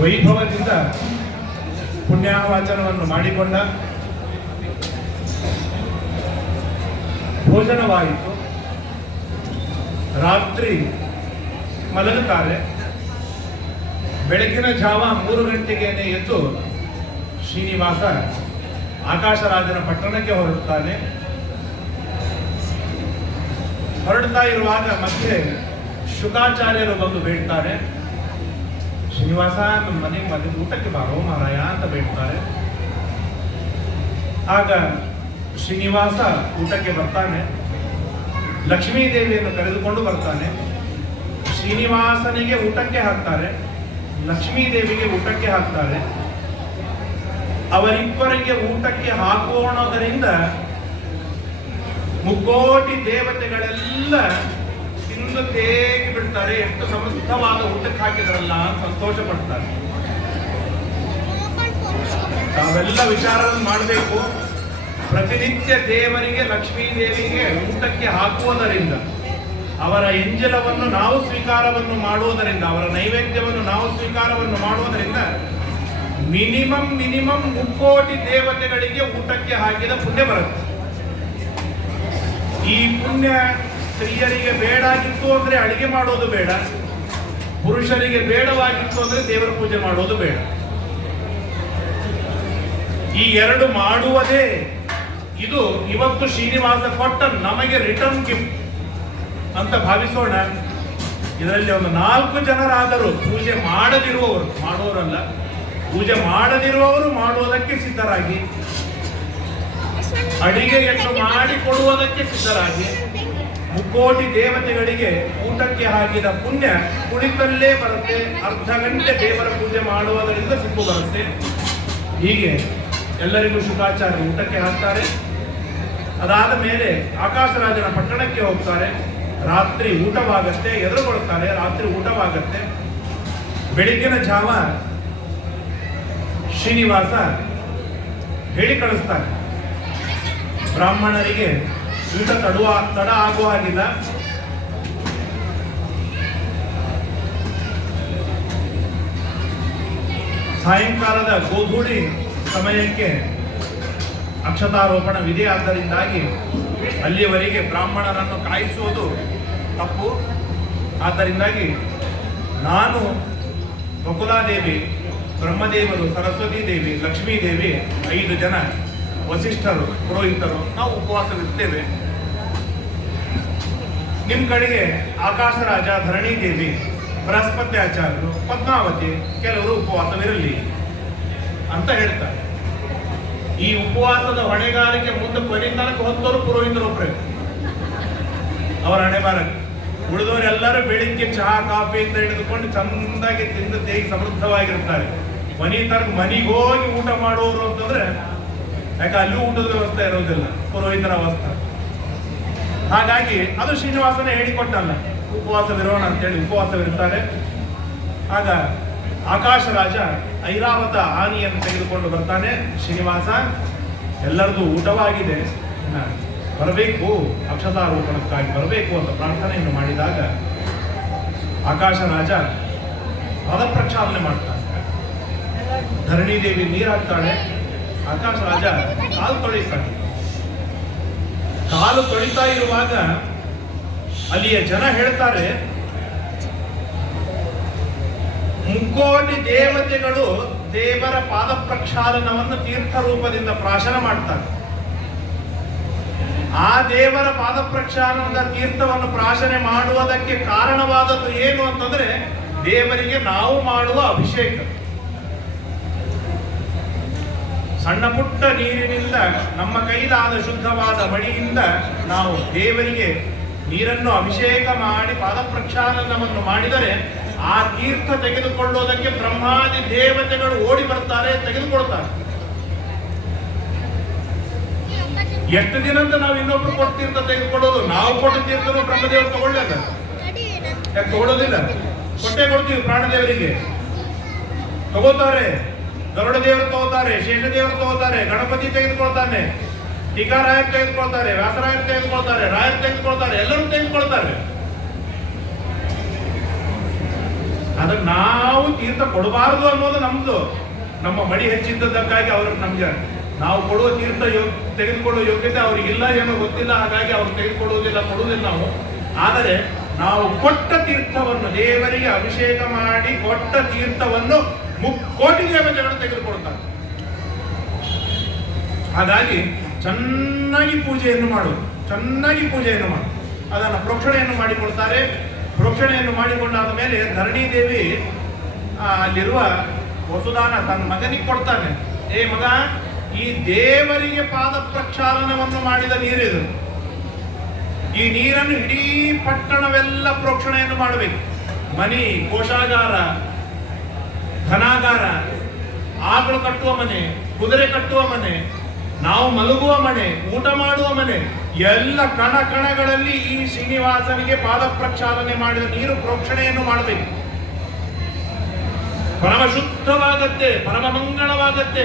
ವೈಭವದಿಂದ ಪುಣ್ಯಾವಾಚನವನ್ನು ಮಾಡಿಕೊಂಡ. ಭೋಜನವಾಯಿತು. ರಾತ್ರಿ ಮಲಗುತ್ತಾರೆ. ಬೆಳಗಿನ ಜಾವ 3 ಗಂಟೆಗೇನೆ ಎದ್ದು ಶ್ರೀನಿವಾಸ ಆಕಾಶರಾಜನ ಪಟ್ಟಣಕ್ಕೆ ಹೊರಡುತ್ತಾನೆ. ಹೊರಡ್ತಾ ಇರುವಾಗ ಮತ್ತೆ ಶುಕಾಚಾರ್ಯರು ಬಂದು ಬೇಡ್ತಾರೆ. ಶ್ರೀನಿವಾಸ ನಮ್ಮ ಮನೆಗೆ ಊಟಕ್ಕೆ ಬಾರೋ ಮಾರಾಯ ಅಂತ ಬೇಡ್ತಾರೆ. ಆಗ ಶ್ರೀನಿವಾಸ ಊಟಕ್ಕೆ ಬರ್ತಾನೆ. ಲಕ್ಷ್ಮೀದೇವಿಯನ್ನು ಕರೆದುಕೊಂಡು ಬರ್ತಾನೆ. ಶ್ರೀನಿವಾಸನಿಗೆ ಊಟಕ್ಕೆ ಹಾಕ್ತಾರೆ, ಲಕ್ಷ್ಮೀದೇವಿಗೆ ಊಟಕ್ಕೆ ಹಾಕ್ತಾರೆ. ಅವರಿಬ್ಬರಿಗೆ ಊಟಕ್ಕೆ ಹಾಕೋಣದರಿಂದ ಮುಕ್ಕೋಟಿ ದೇವತೆಗಳೆಲ್ಲ ತಿಂದು ತೇಗಿ ಬಿಡ್ತಾರೆ. ಎಷ್ಟು ಸಮೃದ್ಧವಾದ ಊಟಕ್ಕೆ ಹಾಕಿದ್ರಲ್ಲ ಅಂತ ಸಂತೋಷ ಪಡ್ತಾರೆ. ನಾವೆಲ್ಲ ವಿಚಾರವನ್ನು ಮಾಡಬೇಕು. ಪ್ರತಿನಿತ್ಯ ದೇವರಿಗೆ ಲಕ್ಷ್ಮೀದೇವಿಗೆ ಊಟಕ್ಕೆ ಹಾಕುವುದರಿಂದ, ಅವರ ಎಂಜಲವನ್ನು ನಾವು ಸ್ವೀಕಾರವನ್ನು ಮಾಡುವುದರಿಂದ, ಅವರ ನೈವೇದ್ಯವನ್ನು ನಾವು ಸ್ವೀಕಾರವನ್ನು ಮಾಡುವುದರಿಂದ ಮಿನಿಮಮ್ 3 ದೇವತೆಗಳಿಗೆ ಊಟಕ್ಕೆ ಹಾಕಿದ ಪುಣ್ಯ ಬರುತ್ತೆ. ಈ ಪುಣ್ಯ ಸ್ತ್ರೀಯರಿಗೆ ಬೇಡಾಗಿತ್ತು ಅಂದ್ರೆ ಅಡಿಗೆ ಮಾಡೋದು ಬೇಡ, ಪುರುಷರಿಗೆ ಬೇಡವಾಗಿತ್ತು ಅಂದ್ರೆ ದೇವರ ಪೂಜೆ ಮಾಡೋದು ಬೇಡ. ಈ 2 ಮಾಡುವುದೇ ಇದು ಇವತ್ತು ಶ್ರೀನಿವಾಸ ಕೊಟ್ಟ ನಮಗೆ ರಿಟರ್ನ್ ಗಿಫ್ಟ್ ಅಂತ ಭಾವಿಸೋಣ. ಇದರಲ್ಲಿ ಒಂದು 4 ಜನರಾದರೂ ಪೂಜೆ ಮಾಡದಿರುವವರು, ಮಾಡೋರಲ್ಲ, ಪೂಜೆ ಮಾಡದಿರುವವರು ಮಾಡುವುದಕ್ಕೆ ಸಿದ್ಧರಾಗಿ, ಅಡಿಗೆಯನ್ನು ಮಾಡಿಕೊಡುವುದಕ್ಕೆ ಸಿದ್ಧರಾಗಿ, ಮುಕ್ಕೋಟಿ ದೇವತೆಗಳಿಗೆ ಊಟಕ್ಕೆ ಹಾಕಿದ ಪುಣ್ಯ ಕುಳಿತಲ್ಲೇ ಬರುತ್ತೆ. ಅರ್ಧ ಗಂಟೆ ದೇವರ ಪೂಜೆ ಮಾಡುವುದರಿಂದ ಸಿಕ್ಕು ಬರುತ್ತೆ. ಹೀಗೆ ಎಲ್ಲರಿಗೂ ಶುಕಾಚಾರ್ಯ ಊಟಕ್ಕೆ ಹಾಕ್ತಾರೆ. ಅದಾದ ಮೇಲೆ ಆಕಾಶರಾಜನ ಪಟ್ಟಣಕ್ಕೆ ಹೋಗ್ತಾರೆ. ರಾತ್ರಿ ಊಟವಾಗತ್ತೆ, ಎದುರುಗೊಳ್ತಾರೆ. ರಾತ್ರಿ ಊಟವಾಗತ್ತೆ. ಬೆಳಗಿನ ಜಾವ ಶ್ರೀನಿವಾಸ ಹೇಳಿ ಕಳಿಸ್ತಾನೆ, ಬ್ರಾಹ್ಮಣರಿಗೆ ಊಟ ತಡ ಆಗುವ ಹಾಗಿಲ್ಲ. ಸಾಯಂಕಾಲದ ಗೋಧೂಳಿ ಸಮಯಕ್ಕೆ ಅಕ್ಷತಾರೋಪಣ ವಿಧಿ. ಆದ್ದರಿಂದಾಗಿ ಅಲ್ಲಿಯವರೆಗೆ ಬ್ರಾಹ್ಮಣರನ್ನು ಕಾಯಿಸುವುದು ತಪ್ಪು. ಆದ್ದರಿಂದಾಗಿ ನಾನು, ಬಕುಲಾದೇವಿ, ಬ್ರಹ್ಮದೇವರು, ಸರಸ್ವತಿ ದೇವಿ, ಲಕ್ಷ್ಮೀದೇವಿ 5 ಜನ, ವಸಿಷ್ಠರು, ಪುರೋಹಿತರು ನಾವು ಉಪವಾಸವಿರ್ತೇವೆ. ನಿಮ್ಮ ಕಡೆಗೆ ಆಕಾಶರಾಜ, ಧರಣಿ ದೇವಿ, ಬೃಹಸ್ಪತಿ ಆಚಾರ್ಯರು, ಪದ್ಮಾವತಿ ಕೆಲವರು ಉಪವಾಸವಿರಲಿ ಅಂತ ಹೇಳ್ತಾರೆ. ಈ ಉಪವಾಸದ ಹೊಣೆಗಾರಿಕೆ ಮುಂದೆ ಪರಿಣಾಮಕ್ಕೆ ಹೊತ್ತವರು ಪುರೋಹಿತರೊಬ್ಬರೇ. ಅವರ ಹಣೆಬಾರಕ್ಕೆ ಉಳಿದವರೆಲ್ಲರೂ ಬೆಳಿಗ್ಗೆ ಚಹಾ ಕಾಫಿ ಅಂತ ಹಿಡಿದುಕೊಂಡು ಚಂದಾಗಿ ತಿಂದು ತೇಗಿ ಸಮೃದ್ಧವಾಗಿರ್ತಾರೆ. ಮನೆಗೆ ಹೋಗಿ ಊಟ ಮಾಡುವವರು ಅಂತಂದ್ರೆ, ಯಾಕೆ ಅಲ್ಲಿ ಊಟದ ವ್ಯವಸ್ಥೆ ಇರೋದಿಲ್ಲ, ಪುರೋಹಿತರ ಅವಸ್ಥೆ. ಹಾಗಾಗಿ ಅದು ಶ್ರೀನಿವಾಸನೇ ಹೇಳಿಕೊಟ್ಟಲ್ಲ, ಉಪವಾಸವಿರೋಣ ಅಂತೇಳಿ ಉಪವಾಸವಿರ್ತಾರೆ. ಆಗ ಆಕಾಶರಾಜ ಐರಾವತ ಆನೆಯನ್ನು ತೆಗೆದುಕೊಂಡು ಬರ್ತಾನೆ. ಶ್ರೀನಿವಾಸ, ಎಲ್ಲರದು ಊಟವಾಗಿದೆ, ಬರಬೇಕು, ಅಕ್ಷತಾರೋಪಣಕ್ಕಾಗಿ ಬರಬೇಕು ಅಂತ ಪ್ರಾರ್ಥನೆಯನ್ನು ಮಾಡಿದಾಗ ಆಕಾಶರಾಜ ಪಾದಪ್ರಕ್ಷಾಲನೆ ಮಾಡ್ತಾನೆ. ಧರಣಿದೇವಿ ನೀರು ಹಾಕ್ತಾಳೆ. ಆಕಾಶರಾಜ ಕಾಲು ತೊಳಿತಾನೆ. ಕಾಲು ತೊಳಿತಾ ಇರುವಾಗ ಅಲ್ಲಿಯ ಜನ ಹೇಳ್ತಾರೆ, ಮುಕ್ಕೋಟಿ ದೇವತೆಗಳು ದೇವರ ಪಾದ ಪ್ರಕ್ಷಾಲನವನ್ನು ತೀರ್ಥ ರೂಪದಿಂದ ಪ್ರಾಶನ ಮಾಡ್ತಾರೆ. ಆ ದೇವರ ಪಾದ ಪ್ರಕ್ಷಾಲನದ ತೀರ್ಥವನ್ನು ಪ್ರಾಶನೆ ಮಾಡುವುದಕ್ಕೆ ಕಾರಣವಾದದ್ದು ಏನು ಅಂತಂದ್ರೆ, ದೇವರಿಗೆ ನಾವು ಮಾಡುವ ಅಭಿಷೇಕ. ಸಣ್ಣ ಪುಟ್ಟ ನೀರಿನಿಂದ ನಮ್ಮ ಕೈಲಾದ ಶುದ್ಧವಾದ ಮಡಿಯಿಂದ ನಾವು ದೇವರಿಗೆ ನೀರನ್ನು ಅಭಿಷೇಕ ಮಾಡಿ ಪಾದ ಪ್ರಕ್ಷಾಲನವನ್ನು ಮಾಡಿದರೆ ಆ ತೀರ್ಥ ತೆಗೆದುಕೊಳ್ಳುವುದಕ್ಕೆ ಬ್ರಹ್ಮಾದಿ ದೇವತೆಗಳು ಓಡಿ ಬರ್ತಾರೆ, ತೆಗೆದುಕೊಳ್ತಾರೆ. ಎಷ್ಟು ದಿನ ಅಂತ ನಾವು ಇನ್ನೊಬ್ರು ಕೊಟ್ಟ ತೀರ್ಥ ತೆಗೆದುಕೊಳ್ಳೋದು? ನಾವು ಕೊಟ್ಟ ತೀರ್ಥನು ಬ್ರಹ್ಮದೇವರು ತಗೊಳ್ಳಲ್ಲ, ಯಾಕೆ ತಗೊಳ್ಳೋದಿಲ್ಲ? ಕೊಟ್ಟೆ ಕೊಡ್ತೀವಿ. ಪ್ರಾಣದೇವರಿಗೆ ತಗೋತಾರೆ, ಗರುಡ ದೇವರು ತಗೋತಾರೆ, ಶೇಷದೇವರು ತಗೋತಾರೆ, ಗಣಪತಿ ತೆಗೆದುಕೊಳ್ತಾನೆ, ಟೀಕಾರಾಯರು ತೆಗೆದುಕೊಳ್ತಾರೆ, ವ್ಯಾಸರಾಯರು ತೆಗೆದುಕೊಳ್ತಾರೆ, ರಾಯರು ತೆಗೆದುಕೊಳ್ತಾರೆ, ಎಲ್ಲರೂ ತೆಗೆದುಕೊಳ್ತಾರೆ. ಅದಕ್ಕೆ ನಾವು ತೀರ್ಥ ಕೊಡಬಾರದು ಅನ್ನೋದು ನಮ್ದು, ನಮ್ಮ ಮಡಿ ಹೆಚ್ಚಿದ್ದಕ್ಕಾಗಿ ಅವ್ರಿಗೆ ನಮ್ಗೆ ನಾವು ಕೊಡುವ ತೀರ್ಥ ತೆಗೆದುಕೊಳ್ಳುವ ಯೋಗ್ಯತೆ ಅವ್ರಿಗಿಲ್ಲ ಏನೋ ಗೊತ್ತಿಲ್ಲ, ಹಾಗಾಗಿ ಅವ್ರು ತೆಗೆದುಕೊಳ್ಳುವುದಿಲ್ಲ, ಕೊಡುವುದಿಲ್ಲ ನಾವು. ಆದರೆ ನಾವು ಕೊಟ್ಟ ತೀರ್ಥವನ್ನು, ದೇವರಿಗೆ ಅಭಿಷೇಕ ಮಾಡಿ ಕೊಟ್ಟ ತೀರ್ಥವನ್ನು 3,000,000 ದೇವತೆಗಳು ತೆಗೆದುಕೊಳ್ತಾರೆ. ಹಾಗಾಗಿ ಚೆನ್ನಾಗಿ ಪೂಜೆಯನ್ನು ಮಾಡು, ಅದನ್ನು ಪ್ರೋಕ್ಷಣೆಯನ್ನು ಮಾಡಿಕೊಳ್ತಾರೆ. ಪ್ರೋಕ್ಷಣೆಯನ್ನು ಮಾಡಿಕೊಂಡಾದ ಮೇಲೆ ಧರಣಿ ದೇವಿ ಅಲ್ಲಿರುವ ವಸುದಾನ ತನ್ನ ಮಗನಿಗೆ ಕೊಡ್ತಾನೆ. ಏ ಮಗ, ಈ ದೇವರಿಗೆ ಪಾದ ಪ್ರಕ್ಷಾಲನವನ್ನು ಮಾಡಿದ ನೀರಿದು, ಈ ನೀರನ್ನು ಇಡೀ ಪಟ್ಟಣವೆಲ್ಲ ಪ್ರೋಕ್ಷಣೆಯನ್ನು ಮಾಡಬೇಕು. ಮನೆ, ಕೋಶಾಗಾರ, ಧನಾಗಾರ, ಆಕಳು ಕಟ್ಟುವ ಮನೆ, ಕುದುರೆ ಕಟ್ಟುವ ಮನೆ, ನಾವು ಮಲಗುವ ಮನೆ, ಊಟ ಮಾಡುವ ಮನೆ, ಎಲ್ಲ ಕಣಗಳಲ್ಲಿ ಈ ಶ್ರೀನಿವಾಸನಿಗೆ ಪಾದ ಪ್ರಕ್ಷಾಲನೆ ಮಾಡಿದ ನೀರು ಪ್ರೋಕ್ಷಣೆಯನ್ನು ಮಾಡಬೇಕು. ಪರಮ ಶುದ್ಧವಾಗತ್ತೆ, ಪರಮ ಮಂಗಳವಾಗತ್ತೆ,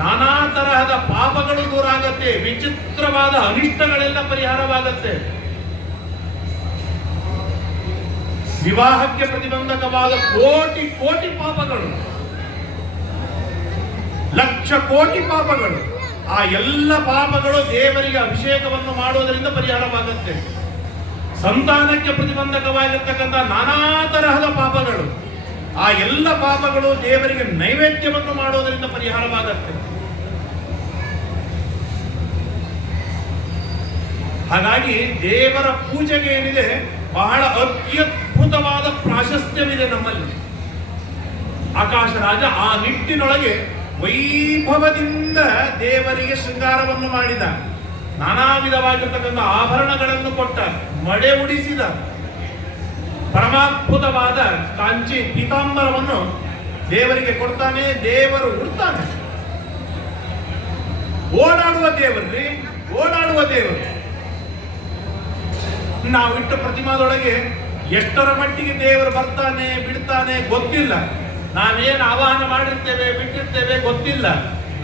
ನಾನಾ ತರಹದ ಪಾಪಗಳು ದೂರ ಆಗತ್ತೆ, ವಿಚಿತ್ರವಾದ ಅನಿಷ್ಟಗಳೆಲ್ಲ ಪರಿಹಾರವಾಗತ್ತೆ. ವಿವಾಹಕ್ಕೆ ಪ್ರತಿಬಂಧಕವಾದ ಕೋಟಿ ಪಾಪಗಳು, ಲಕ್ಷ ಕೋಟಿ ಪಾಪಗಳು, ಆ ಎಲ್ಲ ಪಾಪಗಳು ದೇವರಿಗೆ ಅಭಿಷೇಕವನ್ನು ಮಾಡುವುದರಿಂದ ಪರಿಹಾರವಾಗುತ್ತೆ. ಸಂತಾನಕ್ಕೆ ಪ್ರತಿಬಂಧಕವಾಗಿರ್ತಕ್ಕಂಥ ನಾನಾ ತರಹದ ಪಾಪಗಳು, ಆ ಎಲ್ಲ ಪಾಪಗಳು ದೇವರಿಗೆ ನೈವೇದ್ಯವನ್ನು ಮಾಡುವುದರಿಂದ ಪರಿಹಾರವಾಗುತ್ತೆ. ಹಾಗಾಗಿ ದೇವರ ಪೂಜೆಗೆ ಏನಿದೆ ಬಹಳ ಅತ್ಯದ್ಭುತವಾದ ಪ್ರಾಶಸ್ತ್ಯವಿದೆ ನಮ್ಮಲ್ಲಿ. ಆಕಾಶ ರಾಜ ಆ ನಿಟ್ಟಿನೊಳಗೆ ವೈಭವದಿಂದ ದೇವರಿಗೆ ಶೃಂಗಾರವನ್ನು ಮಾಡಿದ, ನಾನಾ ವಿಧವಾಗಿರ್ತಕ್ಕಂಥ ಆಭರಣಗಳನ್ನು ಕೊಟ್ಟ, ಮಡೆ ಉಡಿಸಿದ, ಪರಮಾದ್ಭುತವಾದ ಕಾಂಚಿ ಪೀತಾಂಬರವನ್ನು ದೇವರಿಗೆ ಕೊಡ್ತಾನೆ. ದೇವರು ಉಡ್ತಾನೆ. ಓಡಾಡುವ ದೇವರು. ನಾವಿಟ್ಟ ಪ್ರತಿಮಾದೊಳಗೆ ಎಷ್ಟರ ಮಟ್ಟಿಗೆ ದೇವರು ಬರ್ತಾನೆ ಬಿಡ್ತಾನೆ ಗೊತ್ತಿಲ್ಲ. ನಾವೇನು ಆವಾಹನ ಮಾಡಿರ್ತೇವೆ ಬಿಟ್ಟಿರ್ತೇವೆ ಗೊತ್ತಿಲ್ಲ.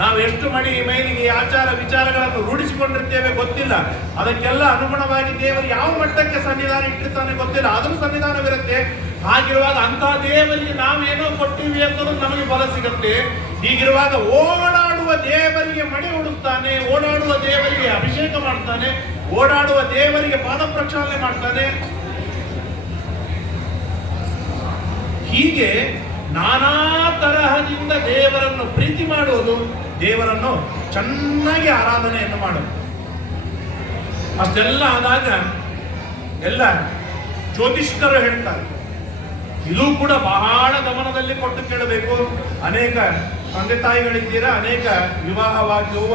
ನಾವು ಎಷ್ಟು ಮೈಲಿಗೆ ಆಚಾರ ವಿಚಾರಗಳನ್ನು ರೂಢಿಸಿಕೊಂಡಿರ್ತೇವೆ ಗೊತ್ತಿಲ್ಲ. ಅದಕ್ಕೆಲ್ಲ ಅನುಗುಣವಾಗಿ ದೇವರು ಯಾವ ಮಟ್ಟಕ್ಕೆ ಸನ್ನಿಧಾನ ಇಟ್ಟಿರ್ತಾನೆ ಗೊತ್ತಿಲ್ಲ. ಆದರೂ ಸನ್ನಿಧಾನವಿರುತ್ತೆ. ಹಾಗಿರುವಾಗ ಅಂತಹ ದೇವರಿಗೆ ನಾವೇನೋ ಕೊಟ್ಟಿವಿ ಅನ್ನೋದು ನಮಗೆ ಫಲ ಸಿಗುತ್ತೆ. ಹೀಗಿರುವಾಗ ಓಡಾಡುವ ದೇವರಿಗೆ ಮಡಿ ಉಡಿಸ್ತಾನೆ, ಓಡಾಡುವ ದೇವರಿಗೆ ಅಭಿಷೇಕ ಮಾಡ್ತಾನೆ, ಓಡಾಡುವ ದೇವರಿಗೆ ಪಾದ ಪ್ರಕ್ಷಾಲನೆ ಮಾಡ್ತಾನೆ. ಹೀಗೆ ನಾನಾ ತರಹದಿಂದ ದೇವರನ್ನು ಪ್ರೀತಿ ಮಾಡುವುದು, ದೇವರನ್ನು ಚೆನ್ನಾಗಿ ಆರಾಧನೆಯನ್ನು ಮಾಡುವುದು. ಅಷ್ಟೆಲ್ಲ ಆದಾಗ ಎಲ್ಲ ಜ್ಯೋತಿಷ್ಕರು ಹೇಳ್ತಾರೆ. ಇದು ಕೂಡ ಬಹಳ ಗಮನದಲ್ಲಿ ಕೊಟ್ಟು ಕೇಳಬೇಕು. ಅನೇಕ ತಂದೆ ತಾಯಿಗಳಿದ್ದೀರಾ, ಅನೇಕ ವಿವಾಹವಾಗಿರುವ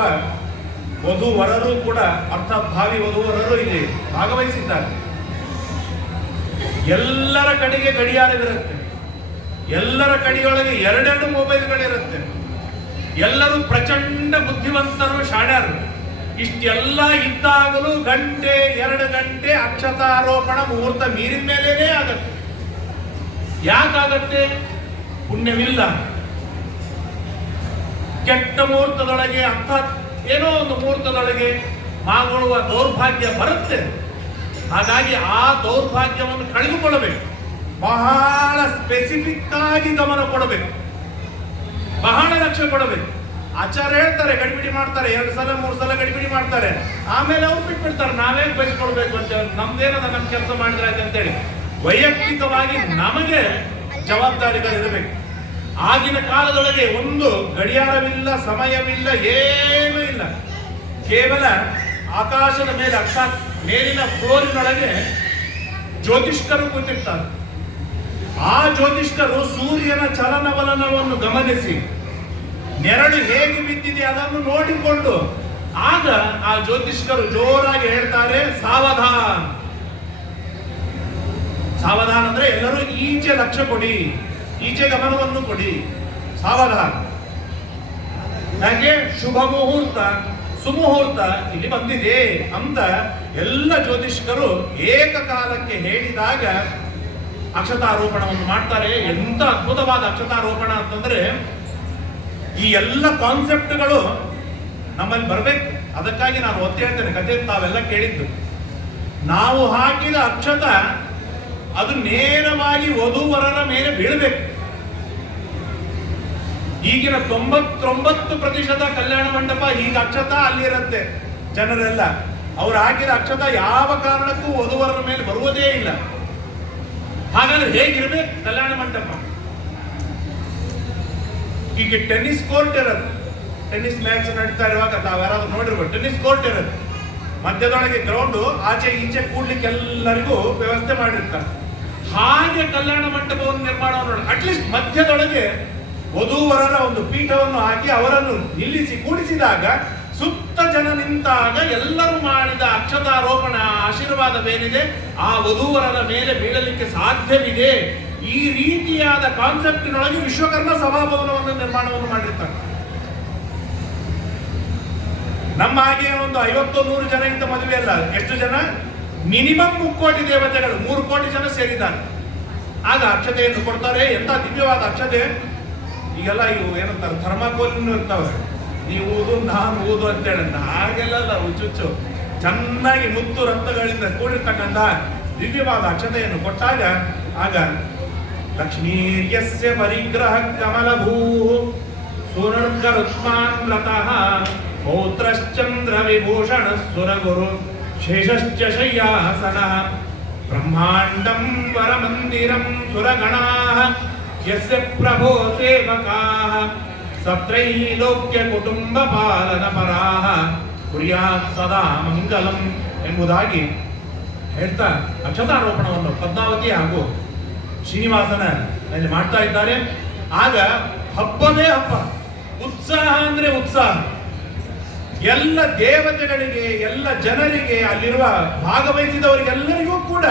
ವಧುವರರು ಕೂಡ, ಅರ್ಥಾತ್ ಭಾವಿ ವಧುವರರು ಇಲ್ಲಿ ಭಾಗವಹಿಸಿದ್ದಾರೆ. ಎಲ್ಲರ ಕಡೆಗೆ ಗಡಿಯಾರವಿರುತ್ತೆ, ಎಲ್ಲರ ಕಡೆಯೊಳಗೆ 2 ಮೊಬೈಲ್ಗಳಿರುತ್ತೆ. ಎಲ್ಲರೂ ಪ್ರಚಂಡ ಬುದ್ಧಿವಂತರು, ಶಾಣ್ಯರು. ಇಷ್ಟೆಲ್ಲ ಇದ್ದಾಗಲೂ 1-2 ಗಂಟೆ ಅಕ್ಷತಾರೋಪಣ ಮುಹೂರ್ತ ಮೀರಿದ ಮೇಲೇನೆ ಆಗತ್ತೆ. ಯಾಕಾಗತ್ತೆ? ಪುಣ್ಯವಿಲ್ಲ. ಕೆಟ್ಟ ಮುಹೂರ್ತದೊಳಗೆ, ಅರ್ಥಾತ್ ಏನೋ ಒಂದು ಮುಹೂರ್ತದೊಳಗೆ ಮಾಗುವ ದೌರ್ಭಾಗ್ಯ ಬರುತ್ತೆ. ಹಾಗಾಗಿ ಆ ದೌರ್ಭಾಗ್ಯವನ್ನು ಕಳೆದುಕೊಳ್ಳಬೇಕು. ಬಹಳ ಸ್ಪೆಸಿಫಿಕ್ ಆಗಿ ಗಮನ ಕೊಡಬೇಕು, ಬಹಳ ಲಕ್ಷ್ಯ ಕೊಡಬೇಕು. ಆಚಾರ್ಯ ಹೇಳ್ತಾರೆ, ಗಡಿಬಿಡಿ ಮಾಡ್ತಾರೆ, 2 ಸಲ 3 ಸಲ ಗಡಿಬಿಡಿ ಮಾಡ್ತಾರೆ, ಆಮೇಲೆ ಅವ್ರು ಬಿಟ್ಬಿಡ್ತಾರೆ. ನಾವೇ ಬಯಸ್ಕೊಳ್ಬೇಕು ಅಂತ, ನಮ್ದೇನದ ನಮ್ಮ ಕೆಲಸ ಮಾಡಿದ್ರೆ ಆಯ್ತು ಅಂತೇಳಿ. ವೈಯಕ್ತಿಕವಾಗಿ ನಮಗೆ ಜವಾಬ್ದಾರಿಗಳಿರಬೇಕು. ಆಗಿನ ಕಾಲದೊಳಗೆ ಒಂದು ಗಡಿಯಾರವಿಲ್ಲ, ಸಮಯವಿಲ್ಲ, ಏನೂ ಇಲ್ಲ. ಕೇವಲ ಆಕಾಶದ ಮೇಲೆ, ಅರ್ಥಾತ್ ಮೇಲಿನ ಫ್ಲೋರಿನೊಳಗೆ ಜ್ಯೋತಿಷ್ಕರು ಕೂತಿರ್ತಾರೆ. ಆ ಜ್ಯೋತಿಷ್ಕರು ಸೂರ್ಯನ ಚಲನವಲನವನ್ನು ಗಮನಿಸಿ, ನೆರಳು ಹೇಗೆ ಬಿದ್ದಿದೆ ಅದನ್ನು ನೋಡಿಕೊಂಡು, ಆಗ ಆ ಜ್ಯೋತಿಷ್ಕರು ಜೋರಾಗಿ ಹೇಳ್ತಾರೆ, ಸಾವಧಾನ. ಸಾವಧಾನ ಅಂದ್ರೆ ಎಲ್ಲರೂ ಈಚೆ ಲಕ್ಷ್ಯ ಕೊಡಿ, ಈಚೆ ಗಮನವನ್ನು ಕೊಡಿ, ಸಾವಧಾನ. ಹಾಗೆ ಶುಭ ಮುಹೂರ್ತ, ಸುಮುಹೂರ್ತ ಇಲ್ಲಿ ಬಂದಿದೆ ಅಂತ ಎಲ್ಲ ಜ್ಯೋತಿಷ್ಕರು ಏಕಕಾಲಕ್ಕೆ ಹೇಳಿದಾಗ ಅಕ್ಷತಾರೋಪಣವನ್ನು ಮಾಡ್ತಾರೆ. ಎಂತ ಅದ್ಭುತವಾದ ಅಕ್ಷತಾರೋಪಣ ಅಂತಂದ್ರೆ, ಈ ಎಲ್ಲ ಕಾನ್ಸೆಪ್ಟ್ಗಳು ನಮ್ಮಲ್ಲಿ ಬರಬೇಕು. ಅದಕ್ಕಾಗಿ ನಾನು ಒತ್ತಿ ಹೇಳ್ತೇನೆ, ಕಥೆ ತಾವೆಲ್ಲ ಕೇಳಿದ್ದು. ನಾವು ಹಾಕಿದ ಅಕ್ಷತ ಅದು ನೇರವಾಗಿ ವಧೂವರರ ಮೇಲೆ ಬೀಳಬೇಕು. ಈಗಿನ 99% ಕಲ್ಯಾಣ ಮಂಟಪ ಈಗ ಅಕ್ಷತಾ ಅಲ್ಲಿರುತ್ತೆ. ಜನರೆಲ್ಲ ಅವ್ರು ಹಾಕಿದ ಅಕ್ಷತಾ ಯಾವ ಕಾರಣಕ್ಕೂ ವಧುವರರ ಮೇಲೆ ಬರುವುದೇ ಇಲ್ಲ. ಹಾಗಾದ್ರೆ ಹೇಗಿರ್ಬೇಕು ಕಲ್ಯಾಣ ಮಂಟಪ? ಈಗ ಟೆನ್ನಿಸ್ ಕೋರ್ಟ್ ಇರುತ್ತೆ, ಟೆನ್ನಿಸ್ ಮ್ಯಾಚ್ ನಡೀತಾ ಇರುವಾಗ ತಾವ್ಯಾರಾದ್ರೂ ನೋಡಿರ್ಬೋದು, ಟೆನ್ನಿಸ್ ಕೋರ್ಟ್ ಇರುತ್ತೆ, ಮಧ್ಯದೊಳಗೆ ಗ್ರೌಂಡು, ಆಚೆ ಈಚೆ ಕೂಡ್ಲಿಕ್ಕೆ ಎಲ್ಲರಿಗೂ ವ್ಯವಸ್ಥೆ ಮಾಡಿರ್ತಾರೆ. ಹಾಗೆ ಕಲ್ಯಾಣ ಮಂಟಪವನ್ನು ನಿರ್ಮಾಣ ನೋಡಿ, ಅಟ್ಲೀಸ್ಟ್ ಮಧ್ಯದೊಳಗೆ ವಧೂವರರ ಒಂದು ಪೀಠವನ್ನು ಹಾಕಿ ಅವರನ್ನು ನಿಲ್ಲಿಸಿ ಕೂಡಿಸಿದಾಗ ಸುತ್ತ ಜನ ನಿಂತಾಗ ಎಲ್ಲರೂ ಮಾಡಿದ ಅಕ್ಷತಾರೋಪಣ ಆಶೀರ್ವಾದವೇನಿದೆ ಆ ವಧೂವರರ ಮೇಲೆ ಬೀಳಲಿಕ್ಕೆ ಸಾಧ್ಯವಿದೆ. ಈ ರೀತಿಯಾದ ಕಾನ್ಸೆಪ್ಟಿನೊಳಗೆ ವಿಶ್ವಕರ್ಮ ಸಭಾಭವನವನ್ನು ನಿರ್ಮಾಣವನ್ನು ಮಾಡಿರ್ತಾರೆ. ನಮ್ಮ ಹಾಗೆ ಒಂದು 50-100 ಜನ ಇಂತ ಮದುವೆ ಅಲ್ಲ, ಎಷ್ಟು ಜನ? ಮಿನಿಮಮ್ 3 ಕೋಟಿ ದೇವತೆಗಳು, 3 ಕೋಟಿ ಜನ ಸೇರಿದ್ದಾರೆ. ಆಗ ಅಕ್ಷತೆಯನ್ನು ಕೊಡ್ತಾರೆ. ಎಂತ ದಿವ್ಯವಾದ ಅಕ್ಷತೆ! ಈಗೆಲ್ಲ ಇವು ಏನಂತಾರೆ, ಥರ್ಮಾಕೋಲ್ ಇರ್ತಾವೆ, ನೀವು ಊದು ನಾನು ಊದು ಅಂತೇಳಿ. ಹಾಗೆಲ್ಲ ಹುಚ್ಚುಚ್ಚು ಚೆನ್ನಾಗಿ ಮುತ್ತು ರಕ್ತಗಳಿಂದ ಕೂಡಿರ್ತಕ್ಕಂಥ ದಿವ್ಯವಾದ ಅಕ್ಷತೆಯನ್ನು ಕೊಟ್ಟಾಗ ಆಗ ಲಕ್ಷ್ಮೀರ್ಯಸ್ಯ ಪರಿಗ್ರಹ ಕಮಲಭೂ ಸುನರ್ಗರುತ್ಮಾನ್ ವ್ರತಃ ಪೌತ್ರಶ್ಚಂದ್ರ ವಿಭೂಷಣ ಸುರಗುರು ಶೇಷಶ್ಚ ಶಯ್ಯಾಸನ ಬ್ರಹ್ಮಾಂಡಂ ವರಮಂದಿರಂ ಸುರಗಣಾಃ ಯಸ್ಯ ಪ್ರಭೋ ಸೇವಕಾಃ ಸತ್ರೈಲೋಕ್ಯ ಕುಟುಂಬ ಪಾಲನ ಪರಾಃ ಕುರ್ಯಾತ್ ಸದಾ ಮಂಗಲಂ ಎಂಬುದಾಗಿ ಹೇಳ್ತಾ ಅಕ್ಷತಾರೋಪಣವನ್ನು ಪದ್ಮಾವತಿ ಹಾಗೂ ಶ್ರೀನಿವಾಸನ ಅಲ್ಲಿ ಮಾಡ್ತಾ ಇದ್ದಾರೆ. ಆಗ ಹಬ್ಬವೇ ಹಬ್ಬ, ಉತ್ಸಾಹ ಅಂದ್ರೆ ಉತ್ಸಾಹ. ಎಲ್ಲ ದೇವತೆಗಳಿಗೆ, ಎಲ್ಲ ಜನರಿಗೆ, ಅಲ್ಲಿರುವ ಭಾಗವಹಿಸಿದವರಿಗೆಲ್ಲರಿಗೂ ಕೂಡ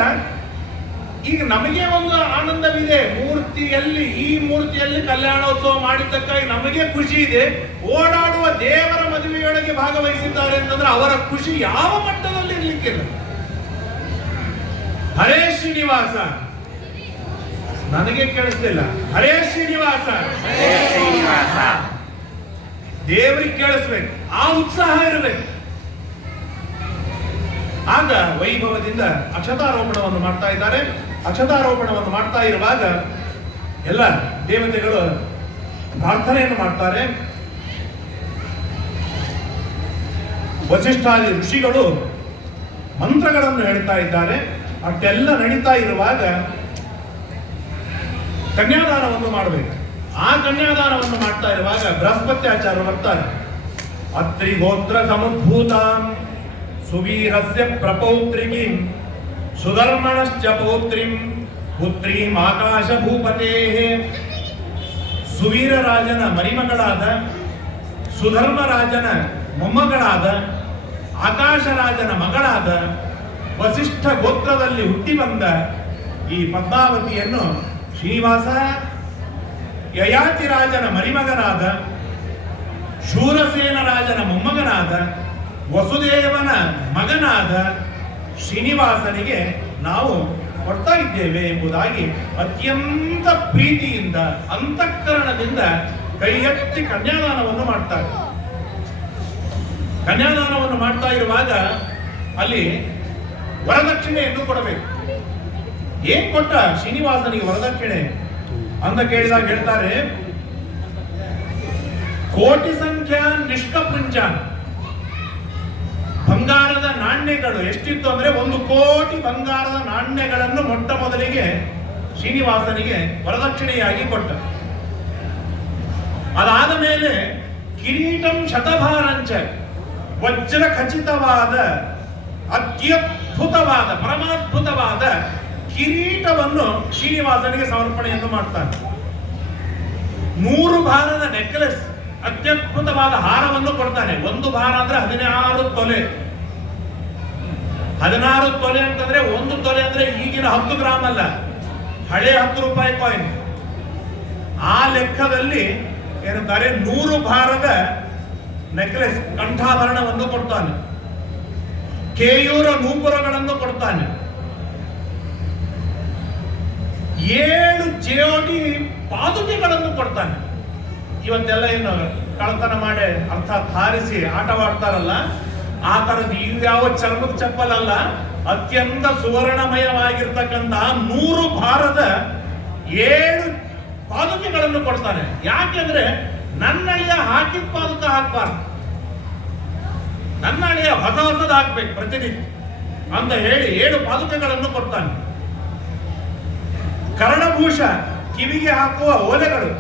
ಈಗ ನಮಗೆ ಒಂದು ಆನಂದವಿದೆ. ಮೂರ್ತಿಯಲ್ಲಿ, ಈ ಮೂರ್ತಿಯಲ್ಲಿ ಕಲ್ಯಾಣೋತ್ಸವ ಮಾಡಿದ್ದಕ್ಕಾಗಿ ನಮಗೆ ಖುಷಿ ಇದೆ. ಓಡಾಡುವ ದೇವರ ಮದುವೆಯೊಳಗೆ ಭಾಗವಹಿಸಿದ್ದಾರೆ ಅಂತಂದ್ರೆ ಅವರ ಖುಷಿ ಯಾವ ಮಟ್ಟದಲ್ಲಿ ಇರ್ಲಿಕ್ಕಿಲ್ಲ. ಹರೇ ಶ್ರೀನಿವಾಸ, ನನಗೆ ಕೇಳಿಸ್ಲಿಲ್ಲ. ಹರೇ ಶ್ರೀನಿವಾಸ, ದೇವರಿಗೆ ಕೇಳಿಸ್ಬೇಕು, ಆ ಉತ್ಸಾಹ ಇರಬೇಕು. ಆಗ ವೈಭವದಿಂದ ಅಕ್ಷತಾರೋಪಣವನ್ನು ಮಾಡ್ತಾ ಇದ್ದಾರೆ. ಅಕ್ಷತಾರೋಪಣವನ್ನು ಮಾಡ್ತಾ ಇರುವಾಗ ಎಲ್ಲ ದೇವತೆಗಳು ಪ್ರಾರ್ಥನೆಯನ್ನು ಮಾಡ್ತಾರೆ. ವಸಿಷ್ಠಾದಿ ಋಷಿಗಳು ಮಂತ್ರಗಳನ್ನು ಹೇಳ್ತಾ ಇದ್ದಾರೆ. ಅಷ್ಟೆಲ್ಲ ನಡೀತಾ ಇರುವಾಗ ಕನ್ಯಾದಾನವನ್ನು ಮಾಡಬೇಕು. ಆ ಕನ್ಯಾದಾನವನ್ನು ಮಾಡ್ತಾ ಇರುವಾಗ ಬೃಹಸ್ಪತ್ಯಾಚಾರ್ಯರು ಬರ್ತಾರೆ. ಅತ್ರಿ ಗೋತ್ರ ಸಮುದ್ಭೂತಾಂ ಸುವೀರಸ್ಯ ಪ್ರಪೌತ್ರಿಕೀಂ ಸುಧರ್ಮಣಶ್ಚ ಪೌತ್ರಿಂ ಪುತ್ರೀಂ ಆಕಾಶ ಭೂಪತೇಃ. ಸುವೀರರಾಜನ ಮರಿಮಗಳಾದ, ಸುಧರ್ಮರಾಜನ ಮೊಮ್ಮಗಳಾದ, ಆಕಾಶರಾಜನ ಮಗಳಾದ, ವಸಿಷ್ಠ ಗೋತ್ರದಲ್ಲಿ ಹುಟ್ಟಿ ಬಂದ ಈ ಪದ್ಮಾವತಿಯನ್ನು ಶ್ರೀನಿವಾಸ ಯಯಾತಿರಾಜನ ಮರಿಮಗನಾದ, ಶೂರಸೇನ ರಾಜನ ಮೊಮ್ಮಗನಾದ, ವಸುದೇವನ ಮಗನಾದ ಶ್ರೀನಿವಾಸನಿಗೆ ನಾವು ಕೊಡ್ತಾ ಇದ್ದೇವೆ ಎಂಬುದಾಗಿ ಅತ್ಯಂತ ಪ್ರೀತಿಯಿಂದ, ಅಂತಃಕರಣದಿಂದ ಕೈ ಎತ್ತಿ ಕನ್ಯಾದಾನವನ್ನು ಮಾಡ್ತಾರೆ. ಕನ್ಯಾದಾನವನ್ನು ಮಾಡ್ತಾ ಇರುವಾಗ ಅಲ್ಲಿ ವರದಕ್ಷಿಣೆಯನ್ನು ಕೊಡಬೇಕು. ಏನ್ ಕೊಟ್ಟ ಶ್ರೀನಿವಾಸನಿಗೆ ವರದಕ್ಷಿಣೆ ಅಂತ ಕೇಳಿದಾಗ ಹೇಳ್ತಾರೆ, ಕೋಟಿ ಸಂಖ್ಯಾ ನಿಷ್ಕಪುಂಜ ಬಂಗಾರದ ನಾಣ್ಯಗಳು. ಎಷ್ಟಿತ್ತು ಅಂದ್ರೆ 1 ಕೋಟಿ ಬಂಗಾರದ ನಾಣ್ಯಗಳನ್ನು ಮೊಟ್ಟ ಮೊದಲಿಗೆ ಶ್ರೀನಿವಾಸನಿಗೆ ವರದಕ್ಷಿಣೆಯಾಗಿ ಕೊಟ್ಟ. ಅದಾದ ಮೇಲೆ ಕಿರೀಟಂ ಶತಭಾರಂಚ, ವಜ್ರ ಖಚಿತವಾದ ಅತ್ಯದ್ಭುತವಾದ ಪರಮಾದ್ಭುತವಾದ ಕಿರೀಟವನ್ನು ಶ್ರೀನಿವಾಸನಿಗೆ ಸಮರ್ಪಣೆಯನ್ನು ಮಾಡ್ತಾನೆ. 100 ಭಾರದ ನೆಕ್ಲೆಸ್, ಅತ್ಯದ್ಭುತವಾದ ಹಾರವನ್ನು ಕೊಡ್ತಾನೆ. 1 ಭಾರ ಅಂದ್ರೆ 16 ತೊಲೆ. 16 ತೊಲೆ ಅಂತಂದ್ರೆ 1 ತೊಲೆ ಅಂದ್ರೆ ಈಗಿನ 10 ಗ್ರಾಮ್ ಅಲ್ಲ, ಹಳೆ 10 ರೂಪಾಯಿ ಕಾಯಿನ್. ಆ ಲೆಕ್ಕದಲ್ಲಿ ಏನಂತಾರೆ, 100 ಭಾರದ ನೆಕ್ಲೆಸ್, ಕಂಠಾಭರಣವನ್ನು ಕೊಡ್ತಾನೆ. ಕೇಯೂರ ನೂಪುರಗಳನ್ನು ಕೊಡ್ತಾನೆ. 7 ಜೋಡಿ ಪಾದುಕೆಗಳನ್ನು ಕೊಡ್ತಾನೆ. ಇವತ್ತೆಲ್ಲ ಏನು ಕಳತನ ಮಾಡಿ ಅರ್ಥಾತ್ ಹಾರಿಸಿ ಆಟವಾಡ್ತಾರಲ್ಲ, ಆ ತರದ್ದು ಯಾವ ಚರ್ಮದ ಚಪ್ಪಲ್ ಅಲ್ಲ, ಅತ್ಯಂತ ಸುವರ್ಣಮಯವಾಗಿರ್ತಕ್ಕಂಥ 100 ಭಾರದ 7 ಪಾದುಕೆಗಳನ್ನು ಕೊಡ್ತಾನೆ. ಯಾಕೆಂದ್ರೆ ನನ್ನ ಅಳಿಯ ಹಾಕಿದ ಪಾದುಕ ಹಾಕ್ಬಾರ್ದು, ನನ್ನ ಅಳಿಯ ಹೊಸದು ಹಾಕ್ಬೇಕು ಪ್ರತಿನಿಧಿ ಅಂತ ಹೇಳಿ 7 ಪಾದುಕೆಗಳನ್ನು ಕೊಡ್ತಾನೆ. ಕರ್ಣಭೂಷ, ಕಿವಿಗೆ ಹಾಕುವ ಓಲೆಗಳು,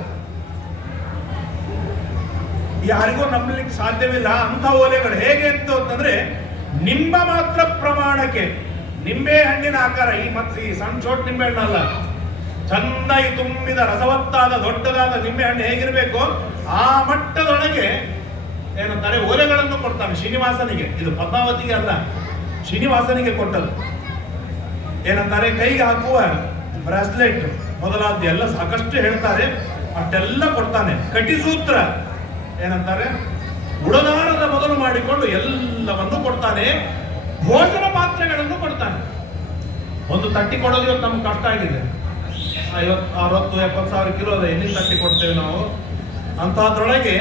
ಯಾರಿಗೂ ನಂಬಲಿಕ್ಕೆ ಸಾಧ್ಯವಿಲ್ಲ ಅಂತ ಓಲೆಗಳು. ಹೇಗೆ ಅಂತಂದ್ರೆ ನಿಂಬ ಮಾತ್ರ ಪ್ರಮಾಣಕ್ಕೆ, ನಿಂಬೆ ಹಣ್ಣಿನ ಆಕಾರ, ಈ ಸಣ್ಣ ಚೋಟ್ ನಿಂಬೆ ಹಣ್ಣಲ್ಲ, ಚೆನ್ನಾಗಿ ತುಂಬಿದ ರಸವತ್ತಾದ ದೊಡ್ಡದಾದ ನಿಂಬೆ ಹಣ್ಣು ಹೇಗಿರ್ಬೇಕು ಆ ಮಟ್ಟದೊಳಗೆ ಏನಂತಾರೆ ಓಲೆಗಳನ್ನು ಕೊಡ್ತಾನೆ ಶ್ರೀನಿವಾಸನಿಗೆ. ಇದು ಪದ್ಮಾವತಿಗೆ ಅಲ್ಲ, ಶ್ರೀನಿವಾಸನಿಗೆ ಕೊಟ್ಟದ್ದು. ಏನಂತಾರೆ ಕೈಗೆ ಹಾಕುವ ಬ್ರಾಸ್ಲೆಟ್ ಮೊದಲಾದ ಎಲ್ಲ ಸಾಕಷ್ಟು ಹೇಳ್ತಾರೆ, ಅಷ್ಟೆಲ್ಲ ಕೊಡ್ತಾನೆ. ಕಟಿಸೂತ್ರ ಏನಂತಾರೆ ಉಡದಾರದ ಮೊದಲು ಮಾಡಿಕೊಂಡು ಎಲ್ಲವನ್ನು ಕೊಡ್ತಾನೆ. ಭೋಜನ ಪಾತ್ರೆಗಳನ್ನು ಕೊಡ್ತಾನೆ. ಒಂದು ತಟ್ಟಿ ಕೊಡೋದು ಇವತ್ತು ನಮ್ಗೆ ಕಷ್ಟ ಆಗಿದೆ. 50-60-70 ಸಾವಿರ ಕಿಲೋ ಎಲ್ಲಿ ತಟ್ಟಿ ಕೊಡ್ತೇವೆ ನಾವು. ಅಂತದ್ರೊಳಗೆ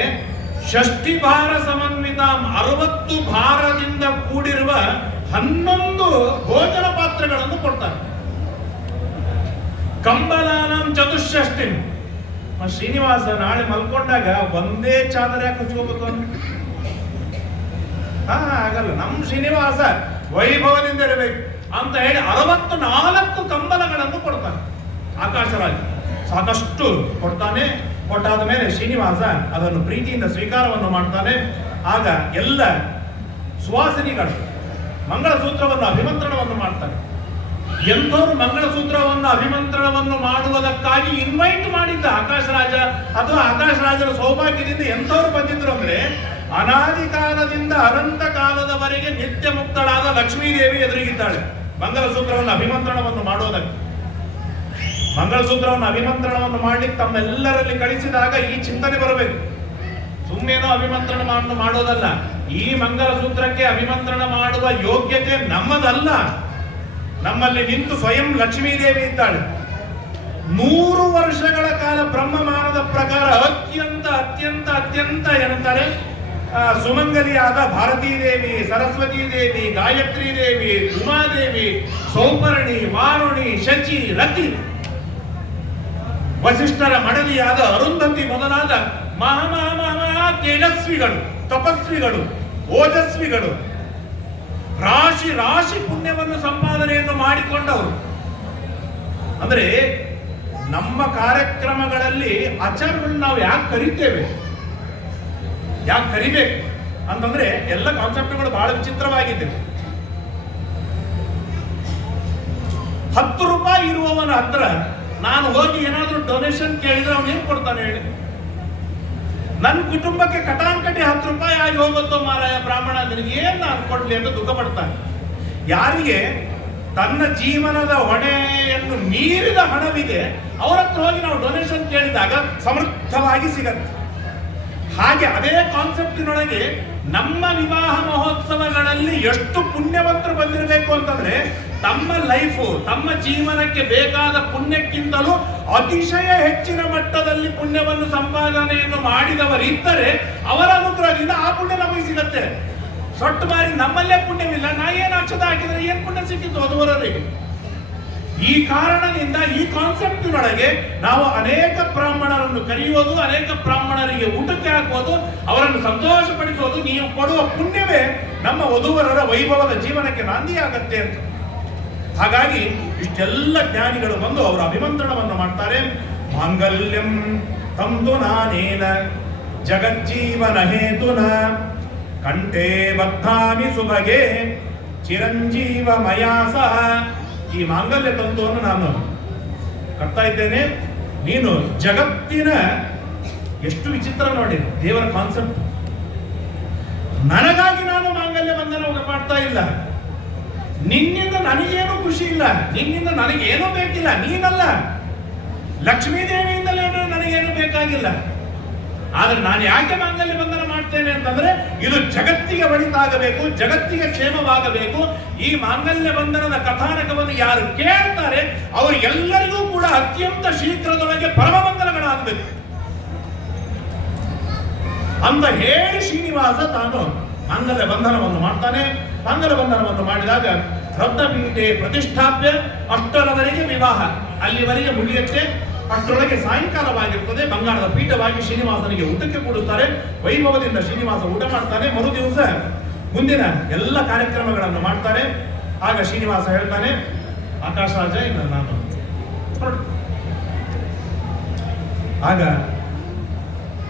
60 ಭಾರ ಸಮನ್ವಿತ 60 ಭಾರದಿಂದ ಕೂಡಿರುವ 11 ಭೋಜನ ಪಾತ್ರೆಗಳನ್ನು ಕೊಡ್ತಾನೆ. ಕಂಬಲಾನಂ ಚತುಷ್ಷಷ್ಟಿ. ಶ್ರೀನಿವಾಸ ನಾಳೆ ಮಲ್ಕೊಂಡಾಗ ಒಂದೇ ಚಾದರ ಯಾಕೆ ಹಚ್ಕೋಬೇಕು ಆಗಲ್ಲ. ನಮ್ಮ ಶ್ರೀನಿವಾಸ ವೈಭವದಿಂದ ಇರಬೇಕು ಅಂತ ಹೇಳಿ 64 ಕಂಬಲಗಳನ್ನು ಕೊಡ್ತಾನೆ. ಆಕಾಶರಾಜ ಸಾಕಷ್ಟು ಕೊಡ್ತಾನೆ. ಕೊಟ್ಟಾದ ಮೇಲೆ ಶ್ರೀನಿವಾಸ ಅದನ್ನು ಪ್ರೀತಿಯಿಂದ ಸ್ವೀಕಾರವನ್ನು ಮಾಡ್ತಾನೆ. ಆಗ ಎಲ್ಲ ಸುವಾಸಿನಿಗಳು ಮಂಗಳಸೂತ್ರವನ್ನು ಅಭಿಮಂತ್ರಣವನ್ನು ಮಾಡ್ತಾರೆ. ಎಂಥವ್ರು ಮಂಗಳಸೂತ್ರವನ್ನು ಅಭಿಮಂತ್ರಣವನ್ನು ಮಾಡುವುದಕ್ಕಾಗಿ ಇನ್ವೈಟ್ ಮಾಡಿದ್ದ ಆಕಾಶರಾಜ ಅಥವಾ ಆಕಾಶರಾಜರ ಸೌಭಾಗ್ಯದಿಂದ ಎಂಥವ್ರು ಬಂದಿದ್ರು ಅಂದ್ರೆ ಅನಾದಿ ಕಾಲದಿಂದ ಅನಂತ ಕಾಲದವರೆಗೆ ನಿತ್ಯ ಮುಕ್ತಳಾದ ಲಕ್ಷ್ಮೀದೇವಿ ಎದುರಿಗಿದ್ದಾಳೆ. ಮಂಗಲಸೂತ್ರವನ್ನು ಅಭಿಮಂತ್ರಣವನ್ನು ಮಾಡೋದಕ್ಕೆ, ಮಂಗಳಸೂತ್ರವನ್ನು ಅಭಿಮಂತ್ರಣವನ್ನು ಮಾಡ್ಲಿಕ್ಕೆ ತಮ್ಮೆಲ್ಲರಲ್ಲಿ ಕಳಿಸಿದಾಗ ಈ ಚಿಂತನೆ ಬರಬೇಕು. ಸುಮ್ಮನೇನೋ ಅಭಿಮಂತ್ರಣ ಮಾಡೋದಲ್ಲ. ಈ ಮಂಗಲಸೂತ್ರಕ್ಕೆ ಅಭಿಮಂತ್ರಣ ಮಾಡುವ ಯೋಗ್ಯತೆ ನಮ್ಮದಲ್ಲ. ನಮ್ಮಲ್ಲಿ ನಿಂತು ಸ್ವಯಂ ಲಕ್ಷ್ಮೀದೇವಿ ಇದ್ದಾಳೆ. 100 ವರ್ಷಗಳ ಕಾಲ ಬ್ರಹ್ಮಮಾನದ ಪ್ರಕಾರ ಅತ್ಯಂತ ಅತ್ಯಂತ ಅತ್ಯಂತ ಏನಂತಾರೆ ಸುಮಂಗಲಿಯಾದ ಭಾರತೀ ದೇವಿ, ಸರಸ್ವತೀ ದೇವಿ, ಗಾಯತ್ರಿ ದೇವಿ, ಉಮಾದೇವಿ, ಸೌಪರ್ಣಿ, ವಾರುಣಿ, ಶಚಿ, ರತಿ, ವಸಿಷ್ಠರ ಮಡದಿಯಾದ ಅರುಂಧತಿ ಮೊದಲಾದ ಮಹಾ ತೇಜಸ್ವಿಗಳು, ತಪಸ್ವಿಗಳು, ಓಜಸ್ವಿಗಳು, ರಾಶಿ ರಾಶಿ ಪುಣ್ಯವನ್ನು ಸಂಪಾದನೆಯನ್ನು ಮಾಡಿಕೊಂಡವರು. ಅಂದ್ರೆ ನಮ್ಮ ಕಾರ್ಯಕ್ರಮಗಳಲ್ಲಿ ಆಚಾರಗಳನ್ನು ನಾವು ಯಾಕೆ ಕರಿತೇವೆ, ಯಾಕೆ ಕರಿಬೇಕು ಅಂತಂದ್ರೆ ಎಲ್ಲ ಕಾನ್ಸೆಪ್ಟ್ಗಳು ಬಹಳ ವಿಚಿತ್ರವಾಗಿದೆ. 10 ರೂಪಾಯಿ ಇರುವವನ ಹತ್ರ ನಾನು ಹೋಗಿ ಏನಾದ್ರೂ ಡೊನೇಷನ್ ಕೇಳಿದ್ರೆ ಅವನು ಏನ್ ಕೊಡ್ತಾನೆ ಹೇಳಿ? ನನ್ನ ಕುಟುಂಬಕ್ಕೆ ಕಟಾಂಕಟಿ 10 ರೂಪಾಯಿ ಆಗಿ ಹೋಗುತ್ತೋ ಮಾರಾಯ ಬ್ರಾಹ್ಮಣ, ನಿನಗೆ ಏನ್ ನಾನು ಕೊಡ್ಲಿ ಅಂತ ದುಃಖ ಪಡ್ತಾನೆ. ಯಾರಿಗೆ ತನ್ನ ಜೀವನದ ಹೊಣೆಯನ್ನು ಮೀರಿದ ಹಣವಿದೆ ಅವರ ಹತ್ರ ಹೋಗಿ ನಾವು ಡೊನೇಷನ್ ಕೇಳಿದಾಗ ಸಮೃದ್ಧವಾಗಿ ಸಿಗತ್ತೆ. ಹಾಗೆ ಅದೇ ಕಾನ್ಸೆಪ್ಟಿನೊಳಗೆ ನಮ್ಮ ವಿವಾಹ ಮಹೋತ್ಸವಗಳಲ್ಲಿ ಎಷ್ಟು ಪುಣ್ಯವಂತರು ಬಂದಿರಬೇಕು ಅಂತಂದ್ರೆ ತಮ್ಮ ಲೈಫು, ತಮ್ಮ ಜೀವನಕ್ಕೆ ಬೇಕಾದ ಪುಣ್ಯಕ್ಕಿಂತಲೂ ಅತಿಶಯ ಹೆಚ್ಚಿನ ಮಟ್ಟದಲ್ಲಿ ಪುಣ್ಯವನ್ನು ಸಂಪಾದನೆಯನ್ನು ಮಾಡಿದವರಿದ್ದರೆ ಅವರ ಅನುಗ್ರಹದಿಂದ ಆ ಪುಣ್ಯ ನಮಗೆ ಸಿಗತ್ತೆ. ಸೊಟ್ಟು ಬಾರಿ ನಮ್ಮಲ್ಲೇ ಪುಣ್ಯವಿಲ್ಲ, ನಾ ಏನು ಅಕ್ಷತ ಹಾಕಿದ್ರೆ ಏನ್ ಪುಣ್ಯ ಸಿಕ್ಕಿತ್ತು ವಧುವರರಿಗೆ. ಈ ಕಾರಣದಿಂದ ಈ ಕಾನ್ಸೆಪ್ಟಿನೊಳಗೆ ನಾವು ಅನೇಕ ಬ್ರಾಹ್ಮಣರನ್ನು ಕರೆಯುವುದು, ಅನೇಕ ಬ್ರಾಹ್ಮಣರಿಗೆ ಊಟಕ್ಕೆ ಹಾಕುವುದು, ಅವರನ್ನು ಸಂತೋಷಪಡಿಸುವುದು, ನೀವು ಕೊಡುವ ಪುಣ್ಯವೇ ನಮ್ಮ ವಧುವರರ ವೈಭವದ ಜೀವನಕ್ಕೆ ನಾಂದಿಯಾಗತ್ತೆ ಅಂತ. ಹಾಗಾಗಿ ಇಷ್ಟೆಲ್ಲ ಜ್ಞಾನಿಗಳು ಬಂದು ಅವರ ಅಭಿಮಂತ್ರಣವನ್ನು ಮಾಡ್ತಾರೆ. ಮಾಂಗಲ್ಯಂ ತಂತು ನಾನೇನ ಜಗಜ್ಜೀವನ ಹೇತುನ ಕಂಠೇ ಬದ್ಧಾಮಿ ಸುಭಗೆ ಚಿರಂಜೀವ ಮಯಾ ಸಹ. ಈ ಮಾಂಗಲ್ಯ ತಂತುವನ್ನು ನಾನು ಕಟ್ತಾ ಇದ್ದೇನೆ. ನೀನು ಜಗತ್ತಿನ ಎಷ್ಟು ವಿಚಿತ್ರ ನೋಡಿ ದೇವರ ಕಾನ್ಸೆಪ್ಟ್. ನನಗಾಗಿ ನಾನು ಮಾಂಗಲ್ಯ ಬಂಧನ ಮಾಡ್ತಾ ಇಲ್ಲ, ನಿನ್ನಿಂದ ನನಗೇನು ಖುಷಿ ಇಲ್ಲ, ನಿನ್ನಿಂದ ನನಗೇನು ಬೇಕಿಲ್ಲ, ನೀನಲ್ಲ ಲಕ್ಷ್ಮೀದೇವಿಯಿಂದಲೇ ನನಗೇನು ಬೇಕಾಗಿಲ್ಲ. ಆದ್ರೆ ನಾನು ಯಾಕೆ ಮಾಂಗಲ್ಯ ಬಂಧನ ಮಾಡ್ತೇನೆ ಅಂತಂದ್ರೆ ಇದು ಜಗತ್ತಿಗೆ ಒಳಿತಾಗಬೇಕು, ಜಗತ್ತಿಗೆ ಕ್ಷೇಮವಾಗಬೇಕು. ಈ ಮಾಂಗಲ್ಯ ಬಂಧನದ ಕಥಾನಕವನ್ನು ಯಾರು ಕೇಳ್ತಾರೆ ಅವರು ಎಲ್ಲರಿಗೂ ಕೂಡ ಅತ್ಯಂತ ಶೀಘ್ರದೊಳಗೆ ಪರಮಮಂಗಲಗಳಾಗಬೇಕು ಅಂತ ಹೇಳಿ ಶ್ರೀನಿವಾಸ ತಾನು ಮಾಂಗಲ್ಯ ಬಂಧನವನ್ನು ಮಾಡ್ತಾನೆ. ಮಾಂಗಲ್ಯ ಬಂಧನವನ್ನು ಮಾಡಿದಾಗ ರತ್ನಪೀಠೆ ಪ್ರತಿಷ್ಠಾಪ್ಯ, ಅಷ್ಟರವರೆಗೆ ವಿವಾಹ, ಅಲ್ಲಿವರೆಗೆ ಮುಗಿಯುತ್ತೆ. ಅಷ್ಟರೊಳಗೆ ಸಾಯಂಕಾಲವಾಗಿರ್ತದೆ. ಬಂಗಾರದ ಪೀಠವಾಗಿ ಶ್ರೀನಿವಾಸನಿಗೆ ಊಟಕ್ಕೆ ಕೂಡುತ್ತಾರೆ. ವೈಭವದಿಂದ ಶ್ರೀನಿವಾಸ ಊಟ ಮಾಡ್ತಾನೆ. ಮರು ದಿವಸ ಮುಂದಿನ ಎಲ್ಲ ಕಾರ್ಯಕ್ರಮಗಳನ್ನು ಮಾಡ್ತಾರೆ. ಆಗ ಶ್ರೀನಿವಾಸ ಹೇಳ್ತಾನೆ, ಆಕಾಶರಾಜ ಇನ್ನು ನಾನು ಹೊರಡು. ಆಗ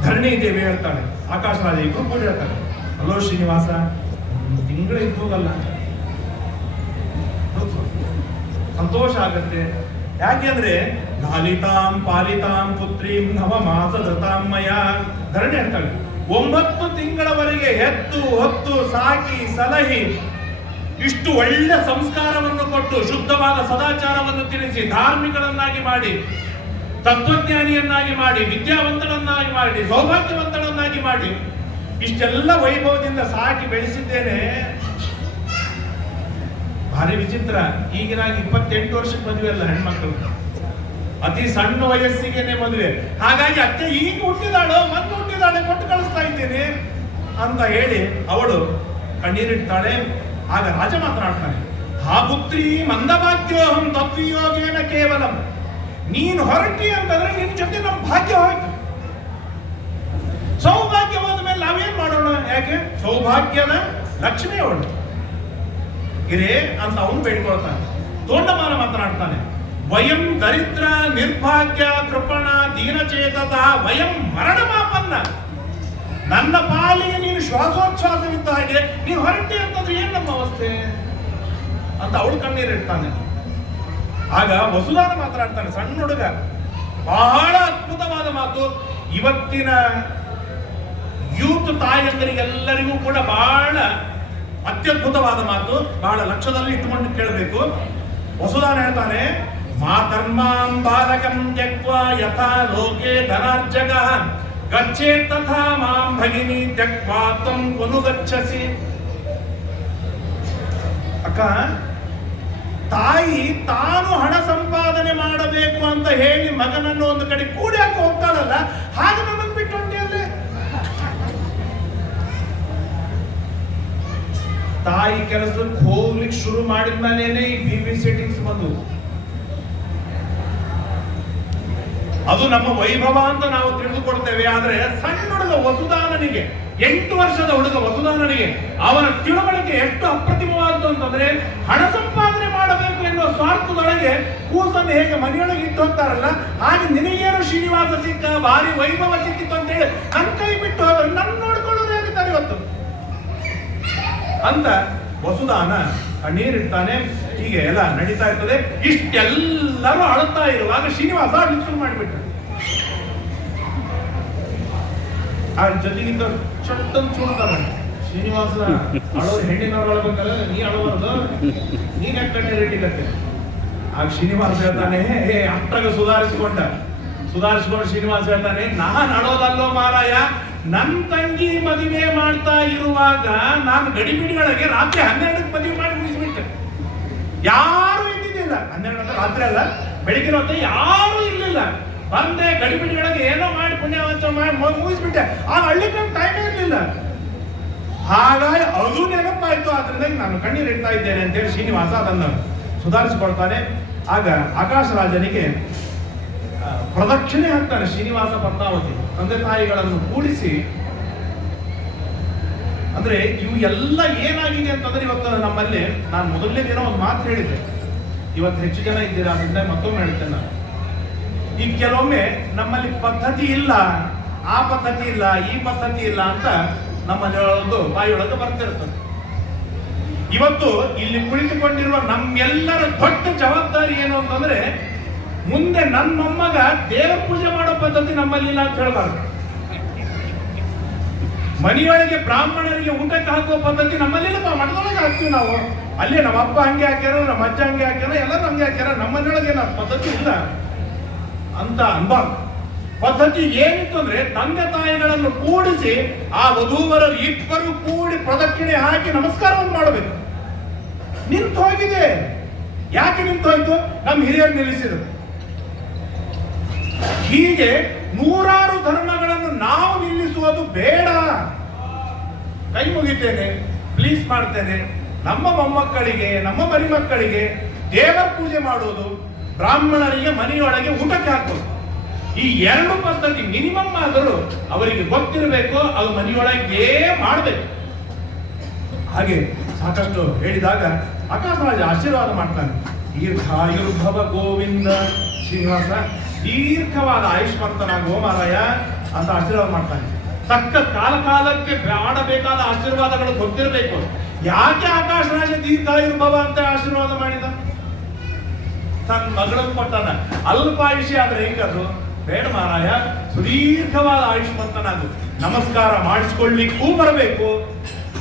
ಧರಣಿ ದೇವಿ ಹೇಳ್ತಾಳೆ, ಆಕಾಶರಾಜ ಇಬ್ರು ಕೂಡ ಹೇಳ್ತಾರೆ, ಹಲೋ ಶ್ರೀನಿವಾಸ, ತಿಂಗಳು ಇದ್ದೋಗಲ್ಲ, ಸಂತೋಷ ಆಗತ್ತೆ. ಯಾಕೆಂದ್ರೆ ಲಾಲಿತಾಂ ಪಾಲಿತಾಂ ಪುತ್ರೀಂ ನವಮಾಸ ಧೃತಾಮಯ. ಧರಣಿ ಹೇಳ್ತಾಳೆ, 9 ತಿಂಗಳವರೆಗೆ ಹೆತ್ತು ಹೊತ್ತು ಸಾಕಿ ಸಲಹಿ ಇಷ್ಟು ಒಳ್ಳೆ ಸಂಸ್ಕಾರವನ್ನು ಕೊಟ್ಟು ಶುದ್ಧವಾದ ಸದಾಚಾರವನ್ನು ತಿಳಿಸಿ ಧಾರ್ಮಿಕರನ್ನಾಗಿ ಮಾಡಿ ತತ್ವಜ್ಞಾನಿಯನ್ನಾಗಿ ಮಾಡಿ ವಿದ್ಯಾವಂತನನ್ನಾಗಿ ಮಾಡಿ ಸೌಭಾಗ್ಯವಂತನನ್ನಾಗಿ ಮಾಡಿ ಇಷ್ಟೆಲ್ಲ ವೈಭವದಿಂದ ಸಾಕಿ ಬೆಳೆಸಿದ್ದೇನೆ. ಭಾರಿ ವಿಚಿತ್ರ. ಈಗಿನ 28 ವರ್ಷಕ್ಕೆ ಮದುವೆ ಅಲ್ಲ ಹೆಣ್ಮಕ್ಳು, ಅತಿ ಸಣ್ಣ ವಯಸ್ಸಿಗೆನೆ ಮದುವೆ. ಹಾಗಾಗಿ ಅತ್ತೆ ಈಗ ಹುಟ್ಟಿದಾಳೋ ಮತ್ತೆ ಹುಟ್ಟಿದಾಳೆ ಕೊಟ್ಟು ಕಳಿಸ್ತಾ ಇದ್ದೇನೆ ಅಂತ ಹೇಳಿ ಅವಳು ಕಣ್ಣೀರಿಡ್ತಾಳೆ. ಆಗ ರಾಜ ಮಾತನಾಡ್ತಾನೆ, ಹಾ ಪುತ್ರಿ ಮಂದಭಾಗ್ಯೋಹಂ ತತ್ವಿಯೋಗೇನ ಕೇವಲಂ. ನೀನು ಹೊರಟಿ ಅಂತಂದ್ರೆ ನಿನ್ ಜೊತೆ ನಮ್ಮ ಭಾಗ್ಯ ಹೋಯ್ತು. ಸೌಭಾಗ್ಯವಾದ ಮೇಲೆ ನಾವೇನ್ ಮಾಡೋಣ? ಯಾಕೆ ಸೌಭಾಗ್ಯದ ಲಕ್ಷ್ಮಿ ಅವಳು ಇರೇ ಅಂತ ಅವನು ಬೇಡ್ಕೊಳ್ತಾನೆ. ತೋಂಡಮಾನ ಮಾತನಾಡ್ತಾನೆ, ವಯಂ ದರಿದ್ರ ನಿರ್ಭಾಗ್ಯ ಕೃಪಣ ದೀನಚೇತತ ವಯಂ ಮರಣ ಮಾಪನ್ನ. ನನ್ನ ಪಾಲಿಗೆ ನೀನು ಶ್ವಾಸೋಚ್ಛ್ವಾಸವಿದ್ದ ಹಾಗೆ ನೀನು ಹೊರಟಿ ಅಂತಂದ್ರೆ ಏನ್ ನಮ್ಮ ಅವಸ್ಥೆ ಅಂತ ಅವಳು ಕಣ್ಣೀರಿಡ್ತಾನೆ. ಆಗ ವಸುದಾನ ಮಾತನಾಡ್ತಾನೆ, ಸಣ್ಣ ಹುಡುಗ. ಬಹಳ ಅದ್ಭುತವಾದ ಮಾತು. ಇವತ್ತಿನ ಯೂತ್ ತಾಯಂದರಿಗೆಲ್ಲರಿಗೂ ಕೂಡ ಬಹಳ ಅತ್ಯದ್ಭುತವಾದ ಮಾತು, ಬಹಳ ಲಕ್ಷ್ಯದಲ್ಲಿ ಇಟ್ಟುಕೊಂಡು ಕೇಳಬೇಕು. ವಸುದಾನ ಹೇಳ್ತಾನೆ, ಮಾತರ್ಮಾಂ ಬಾಲಕಂ ತ್ಯಕ್ವಾ ಯಥಾ ಲೋಕೆ ಧನಾರ್ಜಕ ಗಚ್ಚೇ ತಥಾ ಮಾಂ ಭಗಿನಿ ತ್ಯಕ್ವಾ ತ್ವಂ ಕೊನು ಗಚ್ಚಸಿ. ಅಕ್ಕ, ತಾಯಿ ತಾನು ಹಣ ಸಂಪಾದನೆ ಮಾಡಬೇಕು ಅಂತ ಹೇಳಿ ಮಗನನ್ನು ಒಂದು ಕಡೆ ಕೂಡಿ ಹಾಕಿ ಹೋಗ್ತಾಳಲ್ಲ, ಹಾಗೆ ನಮ್ಮನ್ನು ಬಿಟ್ಟು ಹೊಂಟಿಯಲ್ಲೇ. ತಾಯಿ ಕೆಲಸಕ್ಕೆ ಹೋಗ್ಲಿಕ್ಕೆ ಶುರು ಮಾಡಿದ್ಮೇಲೆ ಈ ಬಿಬಿ ಸೆಟ್ಟಿಂಗ್ಸ್ ಬಂದು, ಅದು ನಮ್ಮ ವೈಭವ ಅಂತ ನಾವು ತಿಳಿದುಕೊಡ್ತೇವೆ. ಆದ್ರೆ ಸಣ್ಣ ಹುಡುಗ ವಸುದಾನನಿಗೆ, 8 ವರ್ಷದ ಹುಡುಗ ವಸುದಾನನಿಗೆ ಅವನ ತಿಳುವಳಿಕೆ ಎಷ್ಟು ಅಪ್ರತಿಮವಾದ್ದು ಅಂತಂದ್ರೆ, ಹಣ ಸಂಪಾದನೆ ಮಾಡಬೇಕು ಎನ್ನುವ ಸ್ವಾರ್ಥದೊಳಗೆ ಕೂಸನ್ನು ಹೇಗೆ ಮನೆಯೊಳಗೆ ಇಟ್ಟು ಹೋಗ್ತಾರಲ್ಲ, ಹಾಗೆ ನಿನಗೇನು ಶ್ರೀನಿವಾಸ ಸಿಕ್ಕ, ಭಾರಿ ವೈಭವ ಸಿಕ್ಕಿತ್ತು ಅಂತ ಹೇಳಿ ನನ್ನ ಕೈ ಬಿಟ್ಟು ಹೋದ್ರೆ ನನ್ನ ನೋಡ್ಕೊಳ್ಳೋದು ಹೇಗಿದ್ದಾರೆ ಇವತ್ತು ಅಂತ ವಸುದಾನ ಕಣ್ಣೀರಿಡ್ತಾನೆ. ಹೀಗೆ ಎಲ್ಲ ನಡೀತಾ ಇರ್ತದೆ. ಇಷ್ಟೆಲ್ಲರೂ ಅಳುತ್ತಾ ಇರುವಾಗ ಶ್ರೀನಿವಾಸ ಅಳ್ಲಿಕ್ಕೆ ಶುರು ಮಾಡಿಬಿಟ್ಟ. ಆ ಜೊತೆಗಿಂತ ಚಟ್ಟನ್ ಚೂಡ್ತಾನೆ ಶ್ರೀನಿವಾಸ. ಅಳೋರು ಹೆಣ್ಣಿನವ್ರು ಅಳ್ಬೇಕಲ್ಲ, ನೀ ಅಳಬಾರ್ದು, ನೀನ್ ಯಾಕೆ ಕಣ್ಣೀರಿಟ್ಟಿಗತ್ತೆ. ಆಗ ಶ್ರೀನಿವಾಸ ಹೇಳ್ತಾನೆ, ಅಷ್ಟಾಗ ಸುಧಾರಿಸಿಕೊಂಡು ಶ್ರೀನಿವಾಸ ಹೇಳ್ತಾನೆ, ನಾನ್ ಅಳೋದಲ್ಲೋ ಮಾರಾಯ, ನನ್ ತಂಗಿ ಮದುವೆ ಮಾಡ್ತಾ ಇರುವಾಗ ನಾನು ಗಡಿಬಿಡಿಗಳಿಗೆ ರಾತ್ರಿ 12ಕ್ಕೆ ಮದುವೆ ಮಾಡಿ ಮುಗಿಸ್ಬಿಟ್ಟೆ. ಯಾರು ಇದ್ದಿದ್ದಿಲ್ಲ. 12 ಅಂದ್ರೆ ರಾತ್ರಿ ಅಲ್ಲ, ಬೆಳಿಗ್ಗೆ ಹೊತ್ತು ಯಾರು ಇರ್ಲಿಲ್ಲ. ಬಂದೆ ಗಡಿಬಿಡಿಗಳಿಗೆ ಏನೋ ಮಾಡಿ ಪುಣ್ಯವಂತ ಮಾಡಿ ಮುಗಿಸ್ಬಿಟ್ಟೆ. ಆಗ ಹಳ್ಳಿಗೆ ಟೈಮೇ ಇರ್ಲಿಲ್ಲ. ಹಾಗಾಗಿ ಅದು ನೆನಪಾಯ್ತು. ಆದ್ರಿಂದ ನಾನು ಕಣ್ಣೀರಿಡ್ತಾ ಇದ್ದೇನೆ ಅಂತೇಳಿ ಶ್ರೀನಿವಾಸ ಅದನ್ನು ಸುಧಾರಿಸಿಕೊಳ್ತಾನೆ. ಆಗ ಆಕಾಶರಾಜನಿಗೆ ಪ್ರದಕ್ಷಿಣೆ ಹಾಕ್ತಾನೆ ಶ್ರೀನಿವಾಸ ಪದ್ಮಾವತಿ. ತಂದೆ ತಾಯಿಗಳನ್ನು ಕೂಡಿಸಿ, ಅಂದ್ರೆ ಇವು ಎಲ್ಲ ಏನಾಗಿದೆ ಅಂತಂದ್ರೆ, ಇವತ್ತು ನಮ್ಮಲ್ಲಿ ನಾನು ಮೊದಲನೇ ದಿನ ಒಂದು ಮಾತು ಹೇಳಿದ್ದೆ, ಇವತ್ತು ಹೆಚ್ಚು ಜನ ಇದ್ದೀರಾ ಅದರಿಂದ ಮತ್ತೊಮ್ಮೆ ಹೇಳ್ತೇನೆ ನಾನು. ಈಗ ಕೆಲವೊಮ್ಮೆ ನಮ್ಮಲ್ಲಿ ಪದ್ಧತಿ ಇಲ್ಲ, ಆ ಪದ್ಧತಿ ಇಲ್ಲ, ಈ ಪದ್ಧತಿ ಇಲ್ಲ ಅಂತ ನಮ್ಮಲ್ಲಿ ಒಂದು ಬಾಯಿಯೊಳಗೆ ಬರ್ತಿರ್ತದೆ. ಇವತ್ತು ಇಲ್ಲಿ ಕುಳಿತುಕೊಂಡಿರುವ ನಮ್ಮೆಲ್ಲರ ದೊಡ್ಡ ಜವಾಬ್ದಾರಿ ಏನು ಅಂತಂದ್ರೆ, ಮುಂದೆ ನನ್ನ ಮೊಮ್ಮಗ ದೇವ ಪೂಜೆ ಮಾಡೋ ಪದ್ಧತಿ ನಮ್ಮಲ್ಲಿ ಇಲ್ಲ ಅಂತ ಹೇಳಬಾರ್ದು. ಮನೆಯೊಳಗೆ ಬ್ರಾಹ್ಮಣರಿಗೆ ಊಟಕ್ಕೆ ಹಾಕುವ ಪದ್ಧತಿ ನಮ್ಮಲ್ಲಿ ಇಲ್ಲ. ಮಠದೊಳಗೆ ಹಾಕ್ತೀವಿ ನಾವು. ಅಲ್ಲೇ ನಮ್ಮ ಅಪ್ಪ ಹಂಗೆ ಹಾಕ್ಯಾರ, ನಮ್ಮ ಅಜ್ಜ ಹಂಗೆ ಹಾಕ್ಯಾರ, ಎಲ್ಲರೂ ಹಂಗೆ ಹಾಕ್ಯಾರ, ನಮ್ಮನೆಯೊಳಗೆ ನಾವು ಪದ್ಧತಿ ಇಲ್ಲ ಅಂತ ಅನ್ಬಾರ್ದು. ಪದ್ಧತಿ ಏನಿತ್ತು ಅಂದ್ರೆ, ತಂದೆ ತಾಯಿಗಳನ್ನು ಕೂಡಿಸಿ ಆ ವಧೂವರರು ಇಬ್ಬರು ಕೂಡಿ ಪ್ರದಕ್ಷಿಣೆ ಹಾಕಿ ನಮಸ್ಕಾರವನ್ನು ಮಾಡಬೇಕು. ನಿಂತು ಹೋಗಿದೆ. ಯಾಕೆ ನಿಂತು ಹೋಯ್ತು? ನಮ್ಮ ಹಿರಿಯರು ನಿಲ್ಲಿಸಿದರು. ಹೀಗೆ ನೂರಾರು ಧರ್ಮಗಳನ್ನು ನಾವು ನಿಲ್ಲಿಸುವುದು ಬೇಡ. ಕೈ ಮುಗಿತೇನೆ, ಪ್ಲೀಸ್ ಮಾಡ್ತೇನೆ, ನಮ್ಮ ಮೊಮ್ಮಕ್ಕಳಿಗೆ ನಮ್ಮ ಮರಿಮಕ್ಕಳಿಗೆ ದೇವರ ಪೂಜೆ ಮಾಡುವುದು, ಬ್ರಾಹ್ಮಣರಿಗೆ ಮನೆಯೊಳಗೆ ಊಟಕ್ಕೆ ಹಾಕೋದು, ಈ ಎರಡು ಪದ್ಧತಿ ಮಿನಿಮಮ್ ಆದರೂ ಅವರಿಗೆ ಗೊತ್ತಿರಬೇಕು. ಅದು ಮನೆಯೊಳಗೆ ಮಾಡಬೇಕು. ಹಾಗೆ ಸಾಕಷ್ಟು ಹೇಳಿದಾಗ ಆಕಾಶರಾಜ ಆಶೀರ್ವಾದ ಮಾಡ್ತಾನೆ. ದೀರ್ಘಾಯುರ್ಭವ ಗೋವಿಂದ ಶ್ರೀನಿವಾಸ, ದೀರ್ಘವಾದ ಆಯುಷ್ಮಂತನಾಗೋ ಮಾರಾಯ ಅಂತ ಆಶೀರ್ವಾದ ಮಾಡ್ತಾನೆ. ತಕ್ಕ ಕಾಲಕ್ಕೆ ಮಾಡಬೇಕಾದ ಆಶೀರ್ವಾದಗಳು ಗೊತ್ತಿರಬೇಕು. ಯಾಕೆ ಆಕಾಶರಾಜ ದೀರ್ಘಾಯುರ್ಭವ ಅಂತ ಆಶೀರ್ವಾದ ಮಾಡಿದ? ತನ್ನ ಮಗಳನ್ನು ಕೊಟ್ಟಾನ. ಅಲ್ಪಾಯುಷಿ ಆದ್ರೆ ಹೆಂಗದು? ಬೇಡ ಮಾರಾಯ, ಸುದೀರ್ಘವಾದ ಆಯುಷ್ಮಂತನಾಗು. ನಮಸ್ಕಾರ ಮಾಡಿಸ್ಕೊಳ್ಳಿಕ್ಕೂ ಬರಬೇಕು,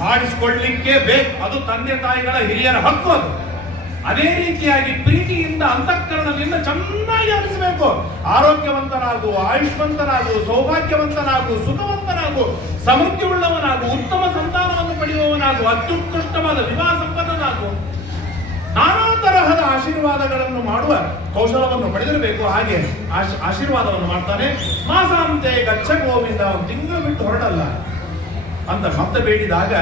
ಮಾಡಿಸ್ಕೊಳ್ಳಿಕ್ಕೆ ಬೇಕು. ಅದು ತಂದೆ ತಾಯಿಗಳ ಹಿರಿಯರ ಹಕ್ಕು. ಅದು ಅದೇ ರೀತಿಯಾಗಿ ಪ್ರೀತಿಯಿಂದ ಅಂತಃಕರಣದಿಂದ ಚೆನ್ನಾಗಿ ಅನಿಸಬೇಕು. ಆರೋಗ್ಯವಂತನಾಗು, ಆಯುಷ್ಮಂತನಾಗು, ಸೌಭಾಗ್ಯವಂತನಾಗು, ಸುಖವಂತನಾಗು, ಸಮೃದ್ಧಿ ಉಳ್ಳವನಾಗು, ಉತ್ತಮ ಸಂತಾನವನ್ನು ಪಡೆಯುವವನಾಗು, ಅತ್ಯುತ್ಕೃಷ್ಟವಾದ ವಿವಾಹ ಸಂಪನ್ನನಾಗು. ನಾನಾ ತರಹದ ಆಶೀರ್ವಾದಗಳನ್ನು ಮಾಡುವ ಕೌಶಲವನ್ನು ಪಡೆದಿರಬೇಕು. ಹಾಗೆ ಆಶೀರ್ವಾದವನ್ನು ಮಾಡ್ತಾನೆ. ಮಾಸಾಂತೆ ಗಚ್ಚ ಗೋವಿಂದ, ಒಂದು ತಿಂಗಳು ಬಿಟ್ಟು ಹೊರಡಲ್ಲ ಅಂತ ಮತ್ತೆ ಬೇಡಿದಾಗ,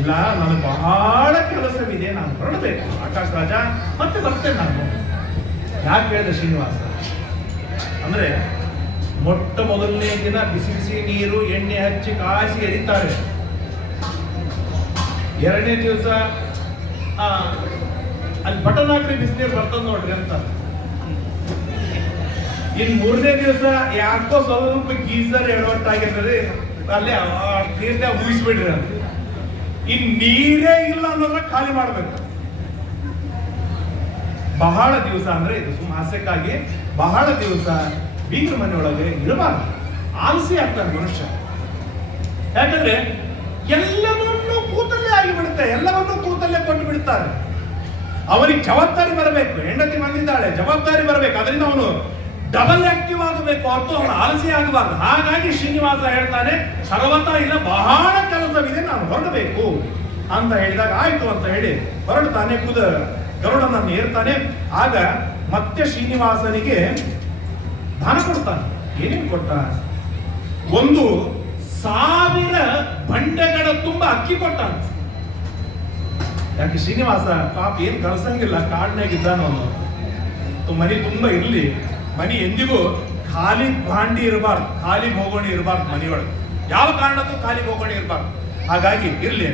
ಇಲ್ಲ ನನಗೆ ಬಹಳ ಕೆಲಸವಿದೆ, ನಾನು ಹೊರಡಬೇಕು ಆಕಾಶರಾಜ, ಮತ್ತೆ ಬರ್ತೇನೆ ನಾನು. ಯಾಕೆ ಹೇಳಿದೆ ಶ್ರೀನಿವಾಸ ಅಂದ್ರೆ, ಮೊಟ್ಟ ಮೊದಲನೇ ದಿನ ಬಿಸಿ ಬಿಸಿ ನೀರು ಎಣ್ಣೆ ಹಚ್ಚಿ ಕಾಯಿಸಿ ಎರಿತಾರೆ. ಎರಡನೇ ದಿವಸ ಅಲ್ಲಿ ಬಟನ್ ಹಾಕ್ರಿ ಬಿಸಿನೀರು ಬರ್ತದ ನೋಡ್ರಿ ಅಂತ. ಇನ್ ಮೂರನೇ ದಿವಸ ಯಾಕೋ ಸ್ವಲ್ಪ ಗೀಸರ್ ಎಡವಟ್ಟಾಗಿದ್ರಿ, ಅಲ್ಲೇ ನೀರ್ನೇ ಊಹಿಸ್ಬಿಡ್ರಿ ಅಂತ. ಇನ್ ನೀರೇ ಇಲ್ಲ ಅನ್ನೋದ್ರ ಖಾಲಿ ಮಾಡ್ಬೇಕು. ಬಹಳ ದಿವಸ ಅಂದ್ರೆ ಇದು ಸುಮ್ಮ ಹಾಸ್ಯಕ್ಕಾಗಿ ಬಹಳ ದಿವಸ ಬೀಗರ ಮನೆಯೊಳಗೆ ಇರಬಾರ್ದು. ಆಲಸಿ ಆಗ್ತಾನೆ ಮನುಷ್ಯ. ಯಾಕಂದ್ರೆ ಎಲ್ಲವನ್ನೂ ಕೂತಲ್ಲೇ ಆಗಿಬಿಡುತ್ತೆ, ಎಲ್ಲವನ್ನೂ ಕೂತಲ್ಲೇ ಕೊಟ್ಟು ಬಿಡ್ತಾರೆ. ಅವನಿಗೆ ಜವಾಬ್ದಾರಿ ಬರಬೇಕು. ಹೆಂಡತಿ ಬಂದಿದ್ದಾಳೆ, ಜವಾಬ್ದಾರಿ ಬರಬೇಕು. ಅದರಿಂದ ಅವನು ಡಬಲ್ ಆಕ್ಟಿವ್ ಆಗಬೇಕು, ಹೊರತು ಅವನು ಆಲಸಿ ಆಗಬಾರ್ದು. ಹಾಗಾಗಿ ಶ್ರೀನಿವಾಸ ಹೇಳ್ತಾನೆ, ಸರ್ವತಾ ಇಲ್ಲ, ಬಹಳ ಕೆಲಸವಿದೆ, ನಾನು ಹೊರಡಬೇಕು ಅಂತ ಹೇಳಿದಾಗ ಆಯ್ತು ಅಂತ ಹೇಳಿ ಹೊರಡ್ತಾನೆ. ಗರುಡನನ್ನು ಏರ್ತಾನೆ. ಆಗ ಮತ್ತೆ ಶ್ರೀನಿವಾಸನಿಗೆ ದಾನ ಕೊಡ್ತಾನೆ. ಏನೇನು ಕೊಟ್ಟ? 1,000 ಬಂಡೆಗಳ ತುಂಬ ಅಕ್ಕಿ ಕೊಟ್ಟಾನೆ. ಯಾಕೆ ಶ್ರೀನಿವಾಸ ಪಾಪ ಏನ್ ಕಳ್ಸಂಗಿಲ್ಲ, ಕಾಡ್ನಾಗಿದ್ದಾನ ಅವನು. ಮನೆ ತುಂಬ ಇರ್ಲಿ, ಮನೆ ಎಂದಿಗೂ ಖಾಲಿ ಭಾಂಡಿ ಇರಬಾರ್ದು, ಖಾಲಿ ಭೋಗೋಣಿ ಇರಬಾರ್ದು ಮನೆಯೊಳಗೆ. ಯಾವ ಕಾರಣಕ್ಕೂ ಖಾಲಿ ಭೋಗೋಣಿ ಇರಬಾರ್ದು. ಹಾಗಾಗಿ ಇರ್ಲಿ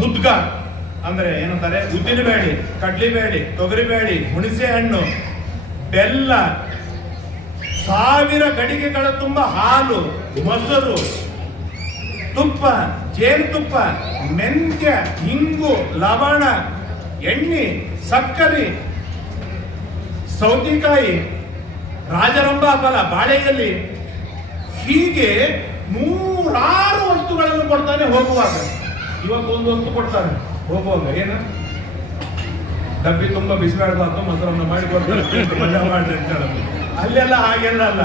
ಮುದ್ಗ ಅಂದ್ರೆ ಏನಂತಾರೆ, ಉದ್ದಿನ ಬೇಳೆ, ಕಡ್ಲಿ ಬೇಳೆ, ತೊಗರಿ ಬೇಳೆ, ಹುಣಸೆ ಹಣ್ಣು, ಬೆಲ್ಲ, 1000 ಗಡಿಗೆಗಳ ತುಂಬ ಹಾಲು, ಮೊಸರು, ತುಪ್ಪ, ಜೇನುತುಪ್ಪ, ಮೆಂತ್ಯ, ಹಿಂಗು, ಲವಣ, ಎಣ್ಣೆ, ಸಕ್ಕರೆ, ಸೌತೆಕಾಯಿ, ರಾಜರಂಭ ಫಲ, ಬಾಳೆಯಲ್ಲಿ, ಹೀಗೆ 100 ವಸ್ತುಗಳನ್ನು ಕೊಡ್ತಾನೆ ಹೋಗುವಾಗ. ಇವತ್ತು ಒಂದು ವಸ್ತು ಕೊಡ್ತಾರೆ ಹೋಗುವಾಗ, ಏನು ಡಬ್ಬಿ ತುಂಬಾ ಬಿಸಿಬೇಡಬಾರ್ದು, ಮೊಸರನ್ನ ಮಾಡಿಕೊಡ್ತಾರೆ, ಮಜಾ ಮಾಡ್ರಿ ಅಂತ ಹೇಳೋದು. ಅಲ್ಲೆಲ್ಲ ಹಾಗೆಲ್ಲ ಅಲ್ಲ,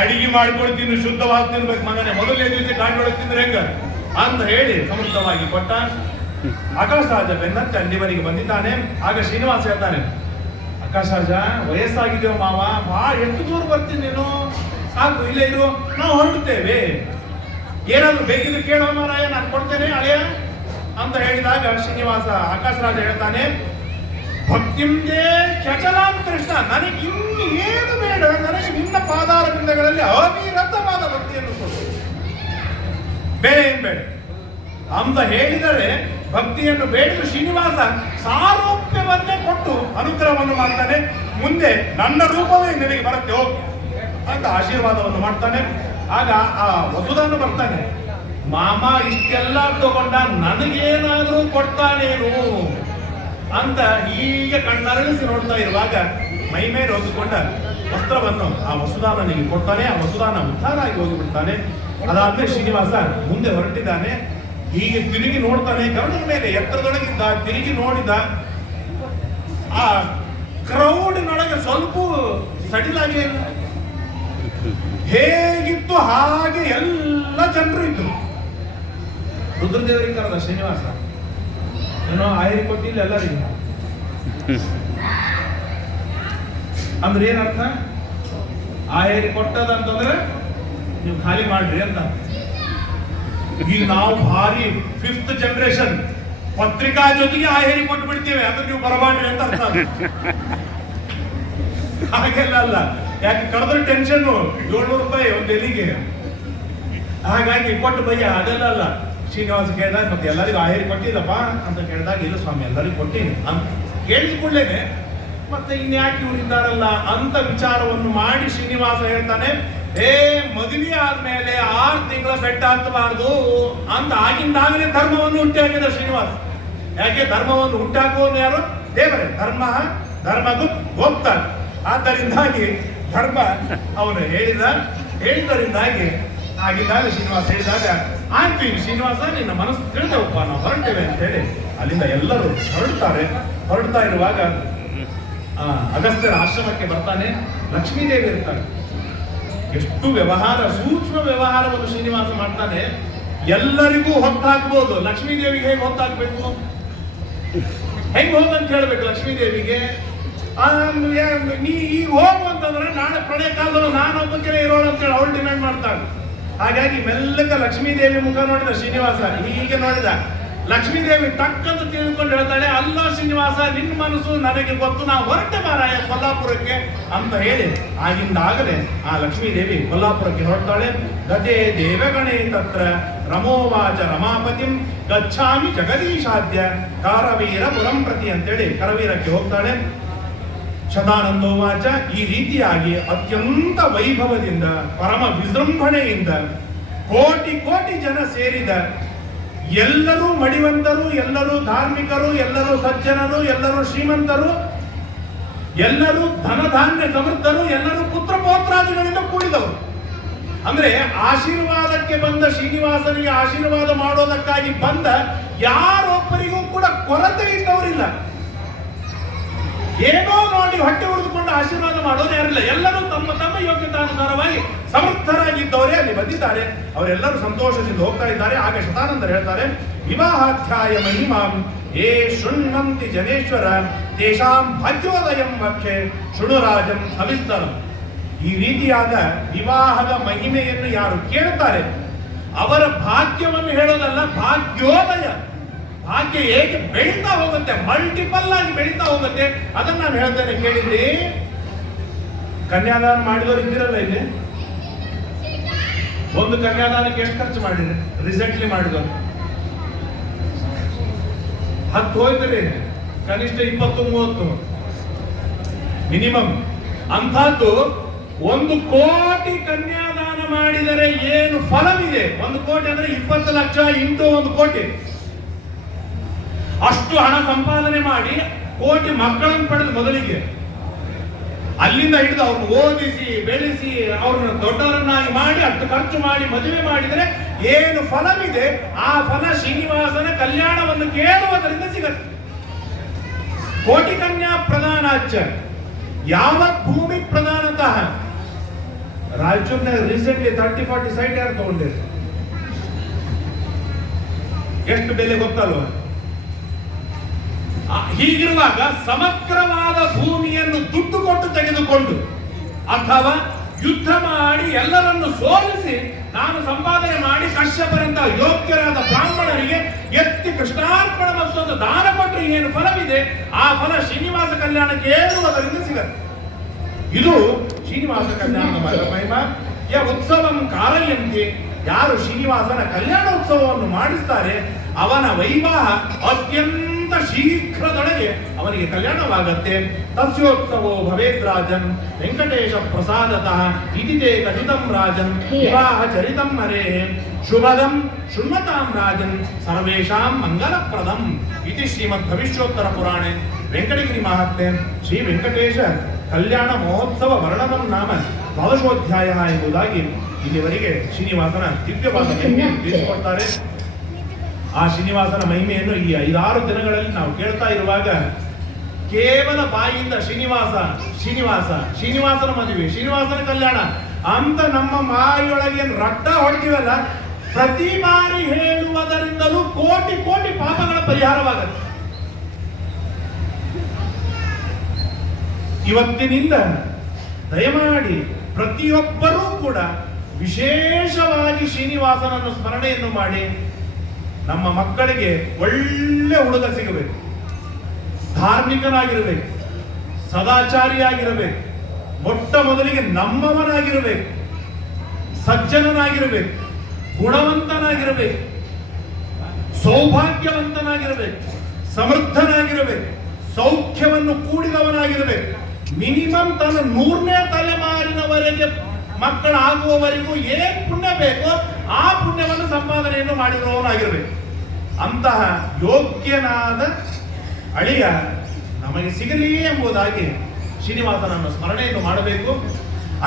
ಅಡಿಗೆ ಮಾಡ್ಕೊಳ್ತೀನಿ, ಶುದ್ಧವಾಗಿ ತಿನ್ಬೇಕು ಮಗನೇ, ಮೊದಲನೇ ದಿವಸ ಕಾಂಡೊಳಗೆ ತಿಂದ್ರೆ ಹೆಂಗ ಅಂತ ಹೇಳಿ ಸಮೃದ್ಧವಾಗಿ ಕೊಟ್ಟ. ಆಕಾಶರಾಜ ಬೆನ್ನತ್ತೆ ಅಲ್ಲಿವರೆಗೆ ಬಂದಿದ್ದಾನೆ. ಆಗ ಶ್ರೀನಿವಾಸ ಹೇಳ್ತಾನೆ, ಆಕಾಶರಾಜ ವಯಸ್ಸಾಗಿದ್ದೇವ ಮಾವ, ಬಹಳ ಎಷ್ಟು ದೂರ ಬರ್ತೀನಿ ನೀನು, ಸಾಕು ಇಲ್ಲೇ ಇರು, ನಾವು ಹೊರಡುತ್ತೇವೆ, ಏನಾದ್ರು ಬೇಕಿದ್ರೆ ಕೇಳೋ ಮಾರಾಯ, ನಾನು ಕೊಡ್ತೇನೆ ಅಳಿಯ ಅಂತ ಹೇಳಿದಾಗ ಶ್ರೀನಿವಾಸ ಆಕಾಶರಾಜ ಹೇಳ್ತಾನೆ, ಭಕ್ತಿಂದೇ ಚಚಲಾಂ ಕೃಷ್ಣ, ನನಗೆ ಇನ್ನು ಏನು ಬೇಡ, ನನಗೆ ನಿನ್ನ ಪಾದಾರ ಬಿಂದಗಳಲ್ಲಿ ಅವಿರತವಾದ ಭಕ್ತಿಯನ್ನು ಕೊಡು, ಬೇರೆ ಏನ್ ಬೇಡ ಅಂತ ಹೇಳಿದರೆ, ಭಕ್ತಿಯನ್ನು ಬೇಡಿದ ಶ್ರೀನಿವಾಸ ಸಾರೋಪ್ಯವನ್ನೇ ಕೊಟ್ಟು ಅನುಗ್ರಹವನ್ನು ಮಾಡ್ತಾನೆ. ಮುಂದೆ ನನ್ನ ರೂಪವೇ ನಿನಗೆ ಬರುತ್ತೆ ಹೋಗು ಅಂತ ಆಶೀರ್ವಾದವನ್ನು ಮಾಡ್ತಾನೆ. ಆಗ ಆ ವಸುದಾನ ಬರ್ತಾನೆ, ಮಾಮ ಇಷ್ಟೆಲ್ಲ ತಗೊಂಡ ನನಗೇನಾದ್ರೂ ಕೊಡ್ತಾನೇನು ಅಂತ ಹೀಗೆ ಕಣ್ಣರಳಿಸಿ ನೋಡ್ತಾ ಇರುವಾಗ ಮೈ ಮೇಲೆ ಹೊದ್ದುಕೊಂಡ ವಸ್ತ್ರವನ್ನು ಆ ವಸುದಾನನಿಗೆ ಕೊಡ್ತಾನೆ. ಆ ವಸುದಾನ ಉದ್ಧಾರ ಆಗಿ ಹೋಗಿಬಿಡ್ತಾನೆ. ಅದಾದ್ಮೇಲೆ ಶ್ರೀನಿವಾಸ ಮುಂದೆ ಹೊರಟಿದ್ದಾನೆ. ಹೀಗೆ ತಿರುಗಿ ನೋಡ್ತಾನೆ, ಗರುಡನ ಮೇಲೆ ಎತ್ತರದೊಳಗಿದ್ದ, ತಿರುಗಿ ನೋಡಿದ. ಆ ಕ್ರೌಡಿನೊಳಗೆ ಸ್ವಲ್ಪ ಸಡಿಲಾಗಿ ಹೇಗಿತ್ತು ಹಾಗೆ ಎಲ್ಲ ಜನರು ಇದ್ರು. ರುದ್ರದೇವರಿಗೆ ಕರೆದ ಶ್ರೀನಿವಾಸ, ಏನೋ ಆಯ್ರಿ ಕೊಟ್ಟಿಲ್ಲ ಎಲ್ಲರಿಗೂ ಅಂದ್ರೆ ಏನರ್ಥ? ಆಯರಿ ಕೊಟ್ಟದಂತಂದ್ರೆ ನೀವು ಖಾಲಿ ಮಾಡ್ರಿ ಅಂತ. ಈಗ ನಾವು ಭಾರಿ 5th ಜನರೇಷನ್ ಪತ್ರಿಕಾ ಜೊತೆಗೆ ಆಹೇರಿ ಕೊಟ್ಟು ಬಿಡ್ತೇವೆ, ಅದು ನೀವು ಬರಬಾಡ್ರಿ ಅಂತ ಅರ್ಥ. ಹಾಗೆಲ್ಲ ಅಲ್ಲ, ಯಾಕೆ ಕಳೆದ್ರೆ ಟೆನ್ಷನ್, 700 ರೂಪಾಯಿ ಒಂದು ಎಲಿಗೆ, ಹಾಗಾಗಿ ಕೊಟ್ಟು ಬಯ್ಯ ಅದೆಲ್ಲ ಅಲ್ಲ. ಶ್ರೀನಿವಾಸ ಕೇಳಿದಾಗ ಮತ್ತೆ ಎಲ್ಲರಿಗೂ ಆಹೇರಿ ಕೊಟ್ಟಿಲ್ಲಪ್ಪ ಅಂತ ಕೇಳಿದಾಗ, ಇಲ್ಲ ಸ್ವಾಮಿ ಎಲ್ಲರಿಗೂ ಕೊಟ್ಟೀನಿ ಅಂತ ಕೇಳಿದ ಕೂಡಲೇನೆ ಮತ್ತೆ ಇನ್ಯಾಕೆ ಇವರಿದ್ದಾರಲ್ಲ ಅಂತ ವಿಚಾರವನ್ನು ಮಾಡಿ ಶ್ರೀನಿವಾಸ ಹೇಳ್ತಾನೆ, ಮದುವೆ ಆದ್ಮೇಲೆ 6 ತಿಂಗಳ ಬೆಟ್ಟ ಹತ್ತಬಾರ್ದು ಅಂತ ಆಗಿಂದಾಗಲೇ ಧರ್ಮವನ್ನು ಹುಟ್ಟಾಕಿದ ಶ್ರೀನಿವಾಸ. ಯಾಕೆ ಧರ್ಮವನ್ನು ಹುಟ್ಟಾಕುವನು ಯಾರು? ದೇವರೇ. ಧರ್ಮಗೂ ಹೋಗ್ತಾನೆ. ಆದ್ದರಿಂದಾಗಿ ಧರ್ಮ ಅವನು ಹೇಳಿದರಿಂದಾಗಿ ಆಗಿದ್ದಾಗ ಶ್ರೀನಿವಾಸ ಹೇಳಿದಾಗ, ಆಯ್ತು ಈಗ ಶ್ರೀನಿವಾಸ ನಿನ್ನ ಮನಸ್ಸು ತಿಳಿದವಪ್ಪ, ನಾವು ಹೊರಡ್ತೇವೆ ಅಂತ ಹೇಳಿ ಅಲ್ಲಿಂದ ಎಲ್ಲರೂ ಹೊರಡ್ತಾ ಇರುವಾಗ ಅಗಸ್ತ್ಯರ ಆಶ್ರಮಕ್ಕೆ ಬರ್ತಾನೆ. ಲಕ್ಷ್ಮೀದೇವಿ ಇರ್ತಾಳೆ. ಎಷ್ಟು ವ್ಯವಹಾರ, ಸೂಕ್ಷ್ಮ ವ್ಯವಹಾರವನ್ನು ಶ್ರೀನಿವಾಸ ಮಾಡ್ತಾನೆ. ಎಲ್ಲರಿಗೂ ಹೊತ್ತಾಕ್ಬೋದು, ಲಕ್ಷ್ಮೀದೇವಿಗೆ ಹೇಗೆ ಹೊತ್ತಾಕ್ಬೇಕು, ಹೆಂಗ್ ಹೋಗಂತ ಹೇಳ್ಬೇಕು ಲಕ್ಷ್ಮೀದೇವಿಗೆ. ನೀ ಈಗ ಹೋಗು ಅಂತಂದ್ರೆ ನಾಳೆ ಪ್ರಳಯ ಕಾಲದಲ್ಲೂ ನಾನೊಬ್ಬಕ್ಕೆ ಇರೋಳು ಅಂತೇಳಿ ಅವಳು ಡಿಮ್ಯಾಂಡ್ ಮಾಡ್ತಾಳೆ. ಹಾಗಾಗಿ ಮೆಲ್ಲಕ ಲಕ್ಷ್ಮೀದೇವಿ ಮುಖ ನೋಡಿದ ಶ್ರೀನಿವಾಸ, ಹೀಗೆ ನೋಡಿದ. ಲಕ್ಷ್ಮೀದೇವಿ ಟಕ್ಕಂತ ತಿಳ್ಕೊಂಡು ಹೇಳ್ತಾಳೆ, ಅಲ್ಲ ಶ್ರೀನಿವಾಸ ನಿನ್ನ ಮನಸ್ಸು ನನಗೆ ಗೊತ್ತು, ನಾವು ಹೊರಟೆ ಮಾರಾಯ ಕೊಲ್ಲಾಪುರಕ್ಕೆ ಅಂತ ಹೇಳಿ ಆಗಿಂದಾಗಲೇ ಆ ಲಕ್ಷ್ಮೀದೇವಿ ಕೊಲ್ಲಾಪುರಕ್ಕೆ ಹೊರಡ್ತಾಳೆ. ಗತೆ ದೇವಗಣೇ ತತ್ರ ರಮೋವಾಚ ರಮಾಪತಿಂ ಗಚ್ಚಾಮಿ ಜಗದೀಶಾದ್ಯ ಕರವೀರ ಪುರಂ ಪ್ರತಿ ಅಂತೇಳಿ ಕರವೀರಕ್ಕೆ ಹೋಗ್ತಾಳೆ. ಶತಾನಂದೋವಾಚ, ಈ ರೀತಿಯಾಗಿ ಅತ್ಯಂತ ವೈಭವದಿಂದ ಪರಮ ವಿಜೃಂಭಣೆಯಿಂದ ಕೋಟಿ ಕೋಟಿ ಜನ ಸೇರಿದ, ಎಲ್ಲರೂ ಮಡಿವಂತರು, ಎಲ್ಲರೂ ಧಾರ್ಮಿಕರು, ಎಲ್ಲರೂ ಸಜ್ಜನರು, ಎಲ್ಲರೂ ಶ್ರೀಮಂತರು, ಎಲ್ಲರೂ ಧನಧಾನ್ಯ ಸಮೃದ್ಧರು, ಎಲ್ಲರೂ ಪುತ್ರ ಪೌತ್ರಾದಿಗಳಿಂದ ಕೂಡಿದವರು. ಅಂದ್ರೆ ಆಶೀರ್ವಾದಕ್ಕೆ ಬಂದ ಶ್ರೀನಿವಾಸನಿಗೆ ಆಶೀರ್ವಾದ ಮಾಡೋದಕ್ಕಾಗಿ ಬಂದ ಯಾರೊಬ್ಬರಿಗೂ ಕೂಡ ಕೊರತೆ ಇದ್ದವರಿಲ್ಲ. ಏನೋ ನೋಡಿ ಹೊಟ್ಟೆ ಉಳಿದುಕೊಂಡು ಆಶೀರ್ವಾದ ಮಾಡೋರು ಯಾರಿಲ್ಲ. ಎಲ್ಲರೂ ತಮ್ಮ ತಮ್ಮ ಯೋಗ್ಯತಾನುಸಾರವಾಗಿ ಸಮರ್ಥರಾಗಿದ್ದವರೇ ಅಲ್ಲಿ ಬಂದಿದ್ದಾರೆ. ಅವರೆಲ್ಲರೂ ಸಂತೋಷದಿಂದ ಹೋಗ್ತಾ ಇದ್ದಾರೆ. ಆಗ ಶತಾನಂದರು ಹೇಳ್ತಾರೆ, ವಿವಾಹಾಧ್ಯಾಯ ಮಹಿಮಾಂ ಯೇ ಶೃಣ್ವಂತಿ ಜನೇಶ್ವರ ತೇಷಾಂ ಭಾಗ್ಯೋದಯಂ ವಕ್ಷೆ ಶೃಣುರಾಜಂ ಸವಿಸ್ತರಂ. ಈ ರೀತಿಯಾದ ವಿವಾಹದ ಮಹಿಮೆಯನ್ನು ಯಾರು ಕೇಳ್ತಾರೆ ಅವರ ಭಾಗ್ಯವನ್ನು ಹೇಳೋದಲ್ಲ, ಭಾಗ್ಯೋದಯ. ಭಾಗ್ಯ ಹೇಗೆ ಬೆಳೀತಾ ಹೋಗುತ್ತೆ, ಮಲ್ಟಿಪಲ್ ಆಗಿ ಬೆಳೀತಾ ಹೋಗುತ್ತೆ. ಅದನ್ನ ನಾನು ಹೇಳ್ತೇನೆ, ಕೇಳಿದ್ರಿ. ಕನ್ಯಾದಾನ ಮಾಡಿದವರು ಇದ್ದಿರಲ್ಲ ಇಲ್ಲಿ, ಒಂದು ಕನ್ಯಾದಾನಕ್ಕೆ ಎಷ್ಟು ಖರ್ಚು ಮಾಡಿದ್ರೆ ರೀಸೆಂಟ್ಲಿ ಮಾಡಿದವರು 10 ಹೋಯ್ತಾರೆ, ಕನಿಷ್ಠ 20-30 ಮಿನಿಮಮ್. ಅಂಥದ್ದು 1 ಕೋಟಿ ಕನ್ಯಾದಾನ ಮಾಡಿದರೆ ಏನು ಫಲವಿದೆ? 1 ಕೋಟಿ ಅಂದ್ರೆ 20 ಲಕ್ಷ ಇಂಟು 1 ಕೋಟಿ. ಅಷ್ಟು ಹಣ ಸಂಪಾದನೆ ಮಾಡಿ ಕೋಟಿ ಮಕ್ಕಳನ್ನು ಪಡೆದು ಮೊದಲಿಗೆ ಅಲ್ಲಿಂದ ಹಿಡಿದು ಅವ್ರನ್ನ ಓದಿಸಿ ಬೆಳೆಸಿ ಅವ್ರನ್ನ ದೊಡ್ಡವರನ್ನಾಗಿ ಮಾಡಿ ಅಷ್ಟು ಖರ್ಚು ಮಾಡಿ ಮದುವೆ ಮಾಡಿದರೆ ಏನು ಫಲವಿದೆ? ಆ ಫಲ ಶ್ರೀನಿವಾಸನ ಕಲ್ಯಾಣವನ್ನು ಕೇಳುವುದರಿಂದ ಸಿಗತ್ತೆ. ಕೋಟಿ ಕನ್ಯಾ ಪ್ರಧಾನಾಚ ಯಾವ ಭೂಮಿ ಪ್ರಧಾನತಃ ರಾಯಚೂರಿನ ರೀಸೆಂಟ್ಲಿ 30-40 ಸೈಟ್ ಯಾರು ತಗೊಂಡಿದ್ರು? ಎಷ್ಟು ಬೆಲೆ ಗೊತ್ತಲ್ವ? ಹೀಗಿರುವಾಗ ಸಮಗ್ರವಾದ ಭೂಮಿಯನ್ನು ದುಡ್ಡು ಕೊಟ್ಟು ತೆಗೆದುಕೊಂಡು ಅಥವಾ ಯುದ್ಧ ಮಾಡಿ ಎಲ್ಲರನ್ನು ಸೋಲಿಸಿ ನಾನು ಸಂಪಾದನೆ ಮಾಡಿ ಕಶ್ಯಪರಿಂದ ಯೋಗ್ಯರಾದ ಬ್ರಾಹ್ಮಣರಿಗೆ ಎತ್ತಿ ಕೃಷ್ಣಾರ್ಪಣ ಮತ್ತು ದಾನ ಕೊಟ್ಟರೆ ಏನು ಫಲವಿದೆ? ಆ ಫಲ ಶ್ರೀನಿವಾಸ ಕಲ್ಯಾಣ ಕೇಳುವುದರಿಂದ ಸಿಗತ್ತೆ. ಇದು ಶ್ರೀನಿವಾಸ ಕಲ್ಯಾಣದ ಮಹಿಮಾ. ಯ ಉತ್ಸವಂ ಕಾರಯಂತೆ, ಯಾರು ಶ್ರೀನಿವಾಸನ ಕಲ್ಯಾಣ ಉತ್ಸವವನ್ನು ಮಾಡಿಸ್ತಾರೆ ಅವನ ವೈವಾಹ ಅತ್ಯಂತ ಶೀಘ್ರದೊಳಗೆ ಅವನಿಗೆ ಕಲ್ಯಾಣವಾಗತ್ತೆ. ತಸ್ಯೋತ್ಸವೋ ಭವೇದ್ ರಾಜನ್ ವೆಂಕಟೇಶ ಪ್ರಸಾದತಃ ಇದಿತೇ ಕಥಿತಂ ರಾಜನ್ ವಿವಾಹ ಚರಿತಂ ಹರೇಃ ಶುಭದಂ ಶೃಣ್ವತಾಂ ರಾಜನ್ ಸರ್ವೇಷಾಂ ಮಂಗಲಪ್ರದಂ ಇತಿ ಶ್ರೀಮದ್ ಭವಿಷ್ಯೋತ್ತರ ಪುರಾಣೆ ವೆಂಕಟಗಿರಿ ಮಹಾತ್ಮೆ ಶ್ರೀ ವೆಂಕಟೇಶ ಕಲ್ಯಾಣ ಮಹೋತ್ಸವ ವರ್ಣನಂ ನಾಮ ದ್ವಾದಶೋಧ್ಯಾಯ ಎಂಬುದಾಗಿ ಇಲ್ಲಿವರೆಗೆ ಶ್ರೀನಿವಾಸನ ದಿವ್ಯವಾದ ಮಹಿಮೆಯನ್ನು ತಿಳಿಸಿಕೊಡ್ತಾರೆ. ಆ ಶ್ರೀನಿವಾಸನ ಮಹಿಮೆಯನ್ನು ಈ 5-6 ದಿನಗಳಲ್ಲಿ ನಾವು ಕೇಳ್ತಾ ಇರುವಾಗ ಕೇವಲ ಬಾಯಿಯಿಂದ ಶ್ರೀನಿವಾಸನ ಮದುವೆ, ಶ್ರೀನಿವಾಸನ ಕಲ್ಯಾಣ ಅಂತ ನಮ್ಮ ಮಾಯೊಳಗೆ ರಟ್ಟ ಹೊಡ್ತೀವಲ್ಲ, ಪ್ರತಿ ಬಾರಿ ಹೇಳುವುದರಿಂದಲೂ ಕೋಟಿ ಕೋಟಿ ಪಾಪಗಳ ಪರಿಹಾರವಾಗತ್ತೆ. ಇವತ್ತಿನಿಂದ ದಯಮಾಡಿ ಪ್ರತಿಯೊಬ್ಬರೂ ಕೂಡ ವಿಶೇಷವಾಗಿ ಶ್ರೀನಿವಾಸನನ್ನು ಸ್ಮರಣೆಯನ್ನು ಮಾಡಿ ನಮ್ಮ ಮಕ್ಕಳಿಗೆ ಒಳ್ಳೆ ಹುಡುಗ ಸಿಗಬೇಕು, ಧಾರ್ಮಿಕನಾಗಿರಬೇಕು, ಸದಾಚಾರಿಯಾಗಿರಬೇಕು, ಮೊಟ್ಟ ಮೊದಲಿಗೆ ನಮ್ಮವನಾಗಿರಬೇಕು, ಸಜ್ಜನನಾಗಿರಬೇಕು, ಗುಣವಂತನಾಗಿರಬೇಕು, ಸೌಭಾಗ್ಯವಂತನಾಗಿರಬೇಕು, ಸಮೃದ್ಧನಾಗಿರಬೇಕು, ಸೌಖ್ಯವನ್ನು ಕೂಡಿದವನಾಗಿರಬೇಕು. ಮಿನಿಮಮ್ ತನ್ನ 100ನೇ ತಲೆಮಾರಿನವರೆಗೆ ಮಕ್ಕಳಾಗುವವರೆಗೂ ಏನ್ ಪುಣ್ಯ ಬೇಕೋ ಆ ಪುಣ್ಯವನ್ನು ಸಂಪಾದನೆಯನ್ನು ಮಾಡಿರುವವನಾಗಿರಬೇಕು. ಅಂತಹ ಯೋಗ್ಯನಾದ ಅಳಿಯ ನಮಗೆ ಸಿಗಲಿ ಎಂಬುದಾಗಿ ಶ್ರೀನಿವಾಸನನ್ನು ಸ್ಮರಣೆಯನ್ನು ಮಾಡಬೇಕು.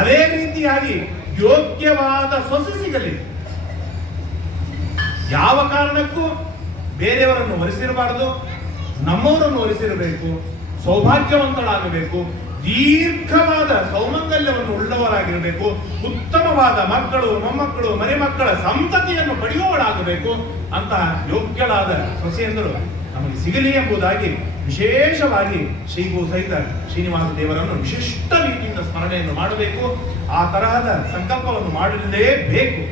ಅದೇ ರೀತಿಯಾಗಿ ಯೋಗ್ಯವಾದ ಸೊಸೆ ಸಿಗಲಿ. ಯಾವ ಕಾರಣಕ್ಕೂ ಬೇರೆಯವರನ್ನು ವರಿಸಿರಬಾರದು, ನಮ್ಮವರನ್ನು ವರಿಸಿರಬೇಕು. ಸೌಭಾಗ್ಯವಂತಳಾಗಬೇಕು, ದೀರ್ಘವಾದ ಸೌಮಂಗಲ್ಯವನ್ನು ಉಳ್ಳವರಾಗಿರಬೇಕು, ಉತ್ತಮವಾದ ಮಕ್ಕಳು, ಮೊಮ್ಮಕ್ಕಳು, ಮರಿಮಕ್ಕಳ ಸಂತತಿಯನ್ನು ಪಡೆಯುವವಳಾಗಬೇಕು. ಅಂತಹ ಯೋಗ್ಯಳಾದ ಸೊಸೆಯಂದರು ನಮಗೆ ಸಿಗಲಿ ಎಂಬುದಾಗಿ ವಿಶೇಷವಾಗಿ ಶ್ರೀಗೂ ಸಹಿತ ಶ್ರೀನಿವಾಸ ದೇವರನ್ನು ವಿಶಿಷ್ಟ ರೀತಿಯಿಂದ ಸ್ಮರಣೆಯನ್ನು ಮಾಡಬೇಕು. ಆ ತರಹದ ಸಂಕಲ್ಪವನ್ನು ಮಾಡಲೇಬೇಕು.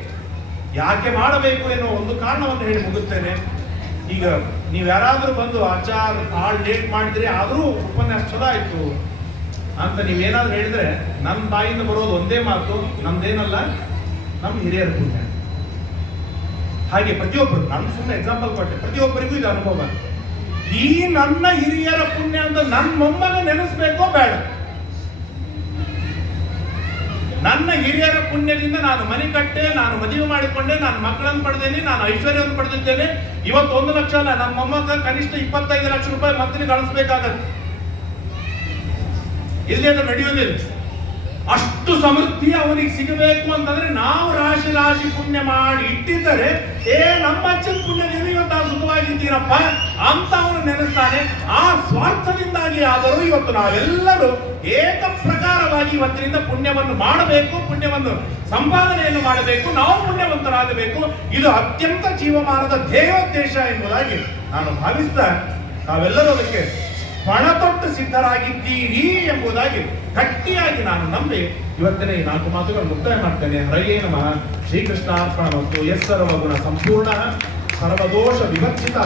ಯಾಕೆ ಮಾಡಬೇಕು ಎನ್ನುವ ಒಂದು ಕಾರಣವನ್ನು ಹೇಳಿ ಮುಗಿಸ್ತೇನೆ. ಈಗ ನೀವು ಯಾರಾದರೂ ಬಂದು ಆಚಾರ ಭಾಳ ಲೇಟ್ ಮಾಡಿದ್ರೆ ಆದರೂ ಉಪನ್ಯಾಸ ಚಲೋ ಆಯ್ತು ಅಂತ ನೀವೇನಾದ್ರೂ ಹೇಳಿದ್ರೆ ನನ್ನ ತಾಯಿಯಿಂದ ಬರೋದು ಒಂದೇ ಮಾತು, ನಮ್ದೇನಲ್ಲ, ನಮ್ಮ ಹಿರಿಯರ ಪುಣ್ಯ. ಹಾಗೆ ಪ್ರತಿಯೊಬ್ಬರು, ನಾನು ಸುಮ್ಮನೆ ಎಕ್ಸಾಂಪಲ್ ಕೊಟ್ಟೆ, ಪ್ರತಿಯೊಬ್ಬರಿಗೂ ಇದು ಅನುಭವ. ಈ ನನ್ನ ಹಿರಿಯರ ಪುಣ್ಯ ಅಂತ ನನ್ನ ಮೊಮ್ಮಗ ನೆನೆಸ್ಬೇಕೋ ಬೇಡ? ನನ್ನ ಹಿರಿಯರ ಪುಣ್ಯದಿಂದ ನಾನು ಮನೆ ಕಟ್ಟೆ, ನಾನು ಮದುವೆ ಮಾಡಿಕೊಂಡೆ, ನಾನು ಮಕ್ಕಳನ್ನು ಪಡೆದೇನೆ, ನಾನು ಐಶ್ವರ್ಯವನ್ನು ಪಡೆದಿದ್ದೇನೆ. ಇವತ್ತು 1 ಲಕ್ಷ ಅಲ್ಲ, ನನ್ನ ಮೊಮ್ಮಗ ಕನಿಷ್ಠ 25 ಲಕ್ಷ ರೂಪಾಯಿ ಮಂತ್ಲಿ ಗಳಿಸಬೇಕಾಗತ್ತೆ. ಇಲ್ಲಿ ಅದು ನಡೆಯುವುದಿಲ್ಲ. ಅಷ್ಟು ಸಮೃದ್ಧಿ ಅವನಿಗೆ ಸಿಗಬೇಕು ಅಂತಂದ್ರೆ ನಾವು ರಾಶಿ ರಾಶಿ ಪುಣ್ಯ ಮಾಡಿ ಇಟ್ಟಿದ್ದರೆ, ನಮ್ಮ ಅಜ್ಜನ ಪುಣ್ಯದಿಂದ ಇವತ್ತು ನಾವು ಸುಖವಾಗಿದ್ದೀರಪ್ಪ ಅಂತ ಅವನು ನೆನೆಸ್ತಾನೆ. ಆ ಸ್ವಾರ್ಥದಿಂದಾಗಿ ಆದರೂ ಇವತ್ತು ನಾವೆಲ್ಲರೂ ಏಕ ಪ್ರಕಾರವಾಗಿ ಇವತ್ತಿನಿಂದ ಪುಣ್ಯವನ್ನು ಮಾಡಬೇಕು, ಪುಣ್ಯವನ್ನು ಸಂಪಾದನೆಯನ್ನು ಮಾಡಬೇಕು, ನಾವು ಪುಣ್ಯವಂತರಾಗಬೇಕು. ಇದು ಅತ್ಯಂತ ಜೀವಮಾನದ ಧ್ಯೇಯೋದ್ದೇಶ ಎಂಬುದಾಗಿ ನಾನು ಭಾವಿಸ್ತಾ ತಾವೆಲ್ಲರೂ ಅದಕ್ಕೆ ಪಣತೊಟ್ಟು ಸಿದ್ಧರಾಗಿದ್ದೀರಿ ಎಂಬುದಾಗಿ ಗಟ್ಟಿಯಾಗಿ ನಾನು ನಂಬಿ ಇವತ್ತಿನ ಈ 4 ಮಾತುಗಳನ್ನು ಮುಕ್ತಾಯ ಮಾಡ್ತೇನೆ. ಹರಯೇ ನಮಃ. ಶ್ರೀಕೃಷ್ಣಾರ್ಪಣ ಮತ್ತು ಯಸ್ಸರ್ವಗುಣ ಸಂಪೂರ್ಣ ಸರ್ವದೋಷ ವಿವರ್ಜಿತ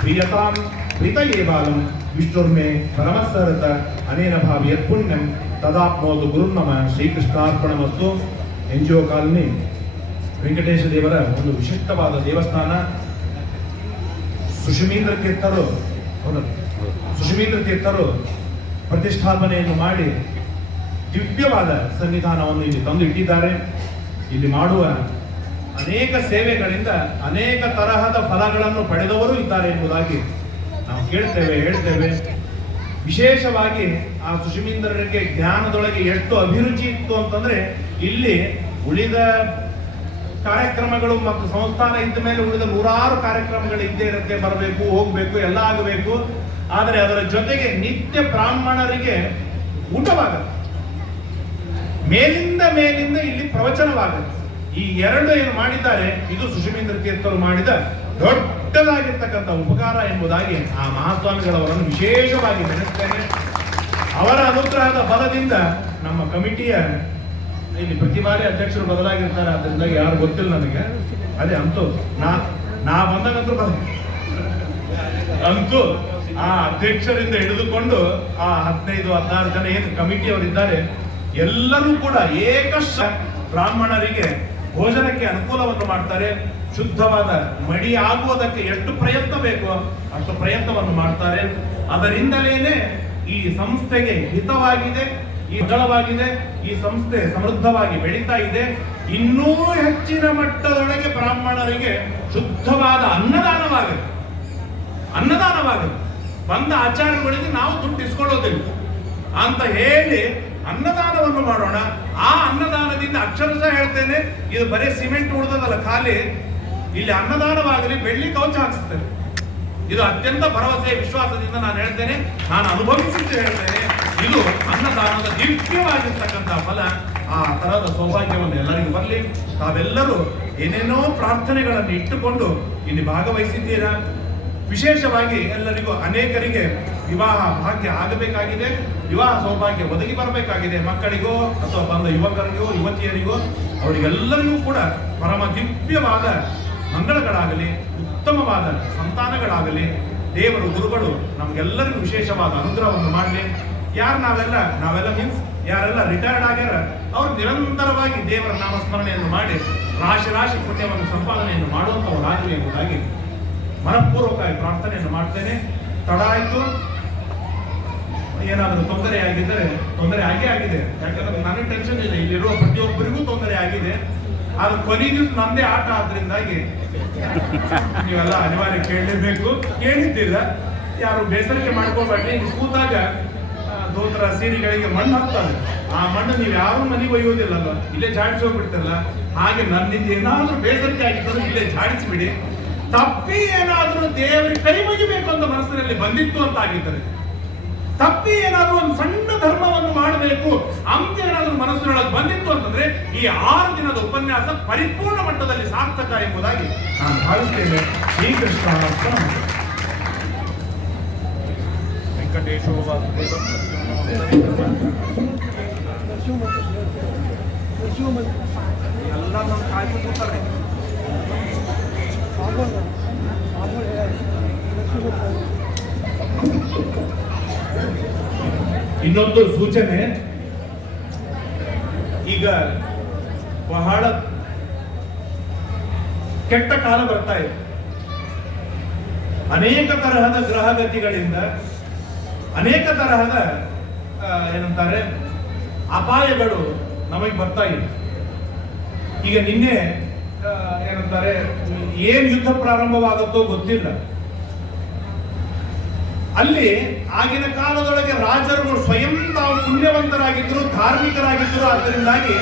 ಪ್ರಿಯತಾಂ ಪ್ರೀತಯೇ ಬಾಲಂ ವಿಷ್ಣುರ್ಮೇ ಪರಮಸ್ಸರತ ಅನೇನ ಭಾವಿ ಯತ್ಪುಣ್ಯಂ ತದಾಪ್ನೋದು ಗುರುರ್ನಮ. ಶ್ರೀಕೃಷ್ಣಾರ್ಪಣ ಮತ್ತು NGO ಕಾಲನಿ ವೆಂಕಟೇಶ ದೇವರ ಒಂದು ವಿಶಿಷ್ಟವಾದ ದೇವಸ್ಥಾನ. ಸುಷಮೀಂದ್ರ ತೀರ್ಥರು ಪ್ರತಿಷ್ಠಾಪನೆಯನ್ನು ಮಾಡಿ ದಿವ್ಯವಾದ ಸನ್ನಿಧಾನವನ್ನು ಇಲ್ಲಿ ತಂದು ಇಟ್ಟಿದ್ದಾರೆ. ಇಲ್ಲಿ ಮಾಡುವ ಅನೇಕ ಸೇವೆಗಳಿಂದ ಅನೇಕ ತರಹದ ಫಲಗಳನ್ನು ಪಡೆದವರು ಇದ್ದಾರೆ ಎಂಬುದಾಗಿ ನಾವು ಹೇಳ್ತೇವೆ. ವಿಶೇಷವಾಗಿ ಆ ಸುಷಮೀಂದ್ರರಿಗೆ ಜ್ಞಾನದೊಳಗೆ ಎಷ್ಟು ಅಭಿರುಚಿ ಇತ್ತು ಅಂತಂದ್ರೆ, ಇಲ್ಲಿ ಉಳಿದ ಕಾರ್ಯಕ್ರಮಗಳು ಮತ್ತು ಸಂಸ್ಥಾನ ಇದ್ದ ಮೇಲೆ ಉಳಿದ 100 ಕಾರ್ಯಕ್ರಮಗಳು ಇದ್ದೇ ಇರುತ್ತೆ, ಬರಬೇಕು, ಹೋಗ್ಬೇಕು, ಎಲ್ಲ ಆಗಬೇಕು. ಆದರೆ ಅದರ ಜೊತೆಗೆ ನಿತ್ಯ ಬ್ರಾಹ್ಮಣರಿಗೆ ಊಟವಾಗುತ್ತೆ, ಮೇಲಿಂದ ಇಲ್ಲಿ ಪ್ರವಚನವಾಗುತ್ತೆ. ಈ 2 ಏನು ಮಾಡಿದ್ದಾರೆ, ಇದು ಸುಷಮೀಂದ್ರ ತೀರ್ಥರು ಮಾಡಿದ ದೊಡ್ಡದಾಗಿರ್ತಕ್ಕಂಥ ಉಪಕಾರ ಎಂಬುದಾಗಿ ಆ ಮಹಾಸ್ವಾಮಿಗಳವರನ್ನು ವಿಶೇಷವಾಗಿ ನೆನೆಸ್ತೇನೆ. ಅವರ ಅನುಗ್ರಹದ ಬಲದಿಂದ ನಮ್ಮ ಕಮಿಟಿಯ ಇಲ್ಲಿ ಪ್ರತಿ ಬಾರಿ ಅಧ್ಯಕ್ಷರು ಬದಲಾಗಿರ್ತಾರೆ, ಅದರಿಂದ ಯಾರು ಗೊತ್ತಿಲ್ಲ ನನಗೆ. ಅದೇ ಅಂತೂ ನಾ ಬಂದಾಗಂತೂ ಅಂತೂ ಆ ಅಧ್ಯಕ್ಷರಿಂದ ಹಿಡಿದುಕೊಂಡು ಆ 15-16 ಜನ ಏನು ಕಮಿಟಿಯವರಿದ್ದಾರೆ ಎಲ್ಲರೂ ಕೂಡ ಏಕಶ ಬ್ರಾಹ್ಮಣರಿಗೆ ಭೋಜನಕ್ಕೆ ಅನುಕೂಲವನ್ನು ಮಾಡ್ತಾರೆ. ಶುದ್ಧವಾದ ಮಡಿ ಆಗುವುದಕ್ಕೆ ಎಷ್ಟು ಪ್ರಯತ್ನ ಬೇಕೋ ಅಷ್ಟು ಪ್ರಯತ್ನವನ್ನು ಮಾಡ್ತಾರೆ. ಅದರಿಂದಲೇನೆ ಈ ಸಂಸ್ಥೆಗೆ ಹಿತವಾಗಿದೆ, ಈ ಅಗಲವಾಗಿದೆ, ಈ ಸಂಸ್ಥೆ ಸಮೃದ್ಧವಾಗಿ ಬೆಳೀತಾ ಇದೆ. ಇನ್ನೂ ಹೆಚ್ಚಿನ ಮಟ್ಟದೊಳಗೆ ಬ್ರಾಹ್ಮಣರಿಗೆ ಶುದ್ಧವಾದ ಅನ್ನದಾನವಾಗುತ್ತೆ. ಬಂದ ಆಚಾರ್ಯಗಳಿಗೆ ನಾವು ದುಡ್ಡು ಇಸ್ಕೊಳ್ಳೋದಿಲ್ಲ ಅಂತ ಹೇಳಿ ಅನ್ನದಾನವನ್ನು ಮಾಡೋಣ. ಆ ಅನ್ನದಾನದಿಂದ ಅಕ್ಷರಶಃ ಹೇಳ್ತೇನೆ, ಇದು ಬರೀ ಸಿಮೆಂಟ್ ಉಳಿದದಲ್ಲ, ಖಾಲಿ ಇಲ್ಲಿ ಅನ್ನದಾನವಾಗಲಿ, ಬೆಳ್ಳಿ ಕವಚ ಹಾಕಿಸ್ತೇನೆ. ಇದು ಅತ್ಯಂತ ಭರವಸೆ ವಿಶ್ವಾಸದಿಂದ ನಾನು ಹೇಳ್ತೇನೆ, ನಾನು ಅನುಭವಿಸಿದ್ದು ಹೇಳ್ತೇನೆ. ಇದು ಅನ್ನದಾನದ ದಿವ್ಯವಾಗಿರ್ತಕ್ಕಂಥ ಫಲ. ಆ ತರಹದ ಸೌಭಾಗ್ಯವನ್ನು ಎಲ್ಲರಿಗೂ ಬರಲಿ. ತಾವೆಲ್ಲರೂ ಏನೇನೋ ಪ್ರಾರ್ಥನೆಗಳನ್ನು ಇಟ್ಟುಕೊಂಡು ಇಲ್ಲಿ ಭಾಗವಹಿಸಿದ್ದೀರಾ. ವಿಶೇಷವಾಗಿ ಎಲ್ಲರಿಗೂ ಅನೇಕರಿಗೆ ವಿವಾಹ ಭಾಗ್ಯ ಆಗಬೇಕಾಗಿದೆ, ವಿವಾಹ ಸೌಭಾಗ್ಯ ಒದಗಿ ಬರಬೇಕಾಗಿದೆ. ಮಕ್ಕಳಿಗೋ ಅಥವಾ ಬಂದ ಯುವಕರಿಗೋ ಯುವತಿಯರಿಗೋ ಅವರಿಗೆಲ್ಲರಿಗೂ ಕೂಡ ಪರಮ ದಿವ್ಯವಾದ ಮಂಗಳಗಳಾಗಲಿ, ಉತ್ತಮವಾದ ಸಂತಾನಗಳಾಗಲಿ, ದೇವರು ಗುರುಗಳು ನಮಗೆಲ್ಲರಿಗೂ ವಿಶೇಷವಾದ ಅನುಗ್ರಹವನ್ನು ಮಾಡಲಿ. ಯಾರು ನಾವೆಲ್ಲ ಮೀನ್ಸ್ ಯಾರೆಲ್ಲ ರಿಟೈರ್ಡ್ ಆಗ್ಯಾರ ಅವ್ರು ನಿರಂತರವಾಗಿ ದೇವರ ನಾಮಸ್ಮರಣೆಯನ್ನು ಮಾಡಿ ರಾಶಿ ರಾಶಿ ಪುಣ್ಯವನ್ನು ಸಂಪಾದನೆಯನ್ನು ಮಾಡುವಂಥವರಾಗಲಿ ಎಂಬುದಾಗಿ ಮನಪೂರ್ವಕವಾಗಿ ಪ್ರಾರ್ಥನೆಯನ್ನು ಮಾಡ್ತೇನೆ. ತಡ ಆಯಿತು, ಏನಾದರೂ ತೊಂದರೆ ಆಗಿದ್ದರೆ ತೊಂದರೆ ಆಗಿದೆ. ಯಾಕಂದ್ರೆ ನನಗೆ ಟೆನ್ಷನ್ ಇದೆ, ಇಲ್ಲಿರುವ ಪ್ರತಿಯೊಬ್ಬರಿಗೂ ತೊಂದರೆ ಆಗಿದೆ. ಅದು ಕೊನೆ ದಿವಸ ನಂದೇ ಆಟ ಆದ್ರಿಂದಾಗಿ ನೀವೆಲ್ಲ ಅನಿವಾರ್ಯ ಕೇಳಲೇಬೇಕು. ಕೇಳಿದ್ದಿಲ್ಲ, ಯಾರು ಬೇಸರಿಕೆ ಮಾಡ್ಕೋಬೇಡಿ. ಕೂತಾಗ ದೋತ್ರ ಸೀರೆಗಳಿಗೆ ಮಣ್ಣು ಹಾಕ್ತಾರೆ, ಆ ಮಣ್ಣು ನೀವು ಯಾರು ಮನೆಗೆ ಒಯ್ಯೋದಿಲ್ಲಲ್ಲ, ಇಲ್ಲೇ ಜಾಡಿಸಿ ಹೋಗ್ಬಿಡ್ತಲ್ಲ. ಹಾಗೆ ನನ್ನಿಂದ ಏನಾದ್ರೂ ಬೇಸರಿಕೆ ಆಗಿದ್ದರೂ ಇಲ್ಲೇ ಜಾಡಿಸಿಬಿಡಿ. ತಪ್ಪಿ ಏನಾದ್ರೂ ದೇವರಿಗೆ ಕೈ ಮುಗಿಬೇಕು ಅಂತ ಮನಸ್ಸಿನಲ್ಲಿ ಬಂದಿತ್ತು ಅಂತ ಆಗಿದ್ದಾರೆ, ತಪ್ಪಿ ಏನಾದ್ರೂ ಒಂದು ಸಣ್ಣ ಧರ್ಮವನ್ನು ಮಾಡಬೇಕು ಅಂತ ಏನಾದ್ರೂ ಮನಸ್ಸಿನೊಳಗೆ ಬಂದಿತ್ತು ಅಂತಂದ್ರೆ ಈ 6 ದಿನದ ಉಪನ್ಯಾಸ ಪರಿಪೂರ್ಣ ಮಟ್ಟದಲ್ಲಿ ಸಾರ್ಥಕ ಎಂಬುದಾಗಿ ನಾನು ಭಾವಿಸ್ತೇನೆ. ಶ್ರೀಕೃಷ್ಣ ವೆಂಕಟೇಶೋ ಎಲ್ಲ ನಮ್ಮ ಕಾಯ್ದುಕೊಳ್ತಾರೆ. ಇನ್ನೊಂದು ಸೂಚನೆ, ಈಗ ಬಹಳ ಕೆಟ್ಟ ಕಾಲ ಬರ್ತಾ ಇದೆ. ಅನೇಕ ತರಹದ ಗ್ರಹಗತಿಗಳಿಂದ ಅನೇಕ ತರಹದ ಏನಂತಾರೆ ಅಪಾಯಗಳು ನಮಗೆ ಬರ್ತಾ ಇದೆ. ಈಗ ನಿನ್ನೆ ಏನಂತಾರೆ ಏನ್ ಯುದ್ಧ ಪ್ರಾರಂಭವಾಗುತ್ತೋ ಗೊತ್ತಿಲ್ಲ. ಅಲ್ಲಿ ಆಗಿನ ಕಾಲದೊಳಗೆ ರಾಜರುಗಳು ಸ್ವಯಂ ತಾವು ಪುಣ್ಯವಂತರಾಗಿದ್ದರು, ಧಾರ್ಮಿಕರಾಗಿದ್ದರು. ಆದ್ದರಿಂದಾಗಿ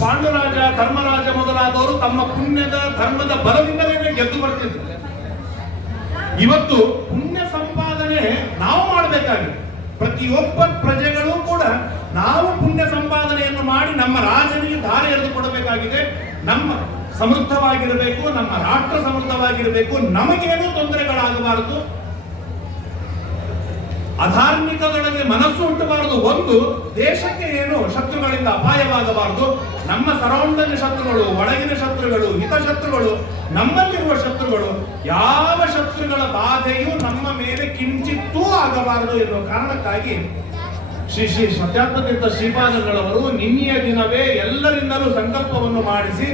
ಪಾಂಡುರಾಜ, ಧರ್ಮರಾಜ ಮೊದಲಾದವರು ತಮ್ಮ ಪುಣ್ಯದ ಧರ್ಮದ ಬಲದಿಂದಲೇ ಗೆದ್ದು ಬರ್ತಿದ್ರು. ಇವತ್ತು ಪುಣ್ಯ ಸಂಪಾದನೆ ನಾವು ಮಾಡಬೇಕಾಗಿದೆ. ಪ್ರತಿಯೊಬ್ಬ ಪ್ರಜೆಗಳು ಕೂಡ ನಾವು ಪುಣ್ಯ ಸಂಪಾದನೆಯನ್ನು ಮಾಡಿ ನಮ್ಮ ರಾಜನಿಗೆ ದಾರಿ ಎರೆದು ಕೊಡಬೇಕಾಗಿದೆ. ನಮ್ಮ ಸಮೃದ್ಧವಾಗಿರಬೇಕು, ನಮ್ಮ ರಾಷ್ಟ್ರ ಸಮೃದ್ಧವಾಗಿರಬೇಕು, ನಮಗೇನೂ ತೊಂದರೆಗಳಾಗಬಾರದು, ಅಧಾರ್ಮಿಕದೊಳಗೆ ಮನಸ್ಸು ಉಂಟಬಾರದು. ಒಂದು ದೇಶಕ್ಕೆ ಏನು ಶತ್ರುಗಳಿಂದ ಅಪಾಯವಾಗಬಾರದು. ನಮ್ಮ ಸರೌಂಡಿಂಗ್ ಶತ್ರುಗಳು, ಒಳಗಿನ ಶತ್ರುಗಳು, ಹಿತಶತ್ರುಗಳು, ನಮ್ಮಲ್ಲಿರುವ ಶತ್ರುಗಳು, ಯಾವ ಶತ್ರುಗಳ ಬಾಧೆಯೂ ನಮ್ಮ ಮೇಲೆ ಕಿಂಚಿತ್ತೂ ಆಗಬಾರದು ಎನ್ನುವ ಕಾರಣಕ್ಕಾಗಿ ಶ್ರೀ ಶ್ರೀ ಸತ್ಯಾತ್ಮತೀರ್ಥ ಶ್ರೀಪಾದಗಳವರು ನಿನ್ನೆಯ ದಿನವೇ ಎಲ್ಲರಿಂದಲೂ ಸಂಕಲ್ಪವನ್ನು ಮಾಡಿಸಿ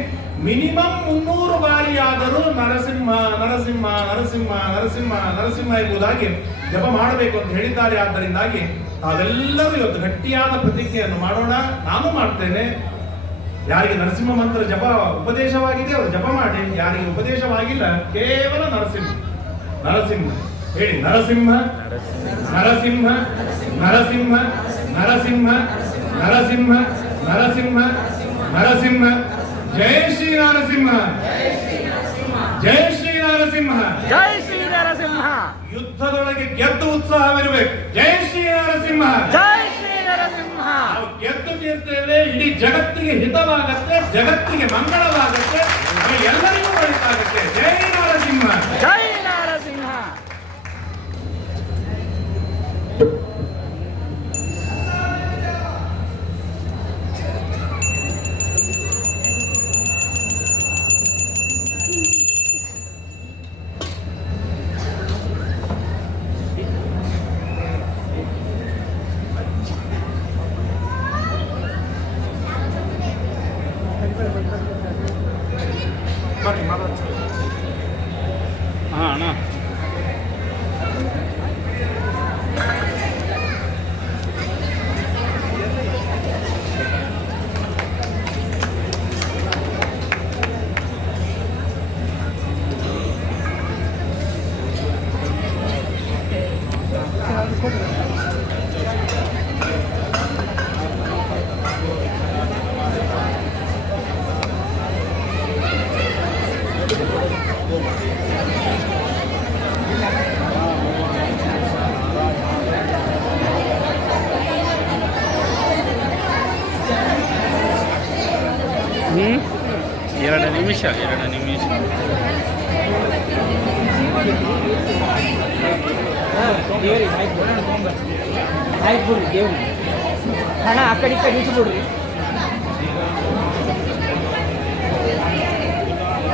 ಮಿನಿಮಮ್ 300 ಬಾರಿಯಾದರೂ ನರಸಿಂಹ ನರಸಿಂಹ ನರಸಿಂಹ ನರಸಿಂಹ ನರಸಿಂಹ ಎಂಬುದಾಗಿ ಜಪ ಮಾಡಬೇಕು ಅಂತ ಹೇಳಿದ್ದಾರೆ. ಆದ್ದರಿಂದಾಗಿ ತಾವೆಲ್ಲರೂ ಇವತ್ತು ಗಟ್ಟಿಯಾದ ಪ್ರತಿಜ್ಞೆಯನ್ನು ಮಾಡೋಣ. ನಾನು ಮಾಡ್ತೇನೆ. ಯಾರಿಗೆ ನರಸಿಂಹ ಮಂತ್ರ ಜಪ ಉಪದೇಶವಾಗಿದೆ ಅವರು ಜಪ ಮಾಡಿ, ಯಾರಿಗೆ ಉಪದೇಶವಾಗಿಲ್ಲ ಕೇವಲ ನರಸಿಂಹ ನರಸಿಂಹ ಹೇಳಿ. ನರಸಿಂಹ ನರಸಿಂಹ ನರಸಿಂಹ ನರಸಿಂಹ ನರಸಿಂಹ ನರಸಿಂಹ ನರಸಿಂಹ. ಜೈ ಶ್ರೀ ನರಸಿಂಹ, ಜೈ ಶ್ರೀ ನರಸಿಂಹ, ಜೈ ಶ್ರೀ ನರಸಿಂಹ. ಯುದ್ಧದೊಳಗೆ ಗೆದ್ದು ಉತ್ಸಾಹವಿರಬೇಕು. ಜೈ ಶ್ರೀ ನರಸಿಂಹ, ಜೈ ಶ್ರೀ ನರಸಿಂಹ. ನಾವು ಗೆದ್ದು ತೀರ್ತೇವೆ. ಇಡೀ ಜಗತ್ತಿಗೆ ಹಿತವಾಗತ್ತೆ, ಜಗತ್ತಿಗೆ ಮಂಗಳವಾಗತ್ತೆ, ಎಲ್ಲರಿಗೂ ಒಳಿತಾಗತ್ತೆ. ಜೈ ನರಸಿಂಹ, ಜೈ ನರಸಿಂಹ. ಅಣ್ಣ ಎರಡು ನಿಮಿಷ ಹಣ ಆ ಕಡೆ ಈ ಕಡೆ ಇಟ್ಟು ಬಿಡ್ರಿ.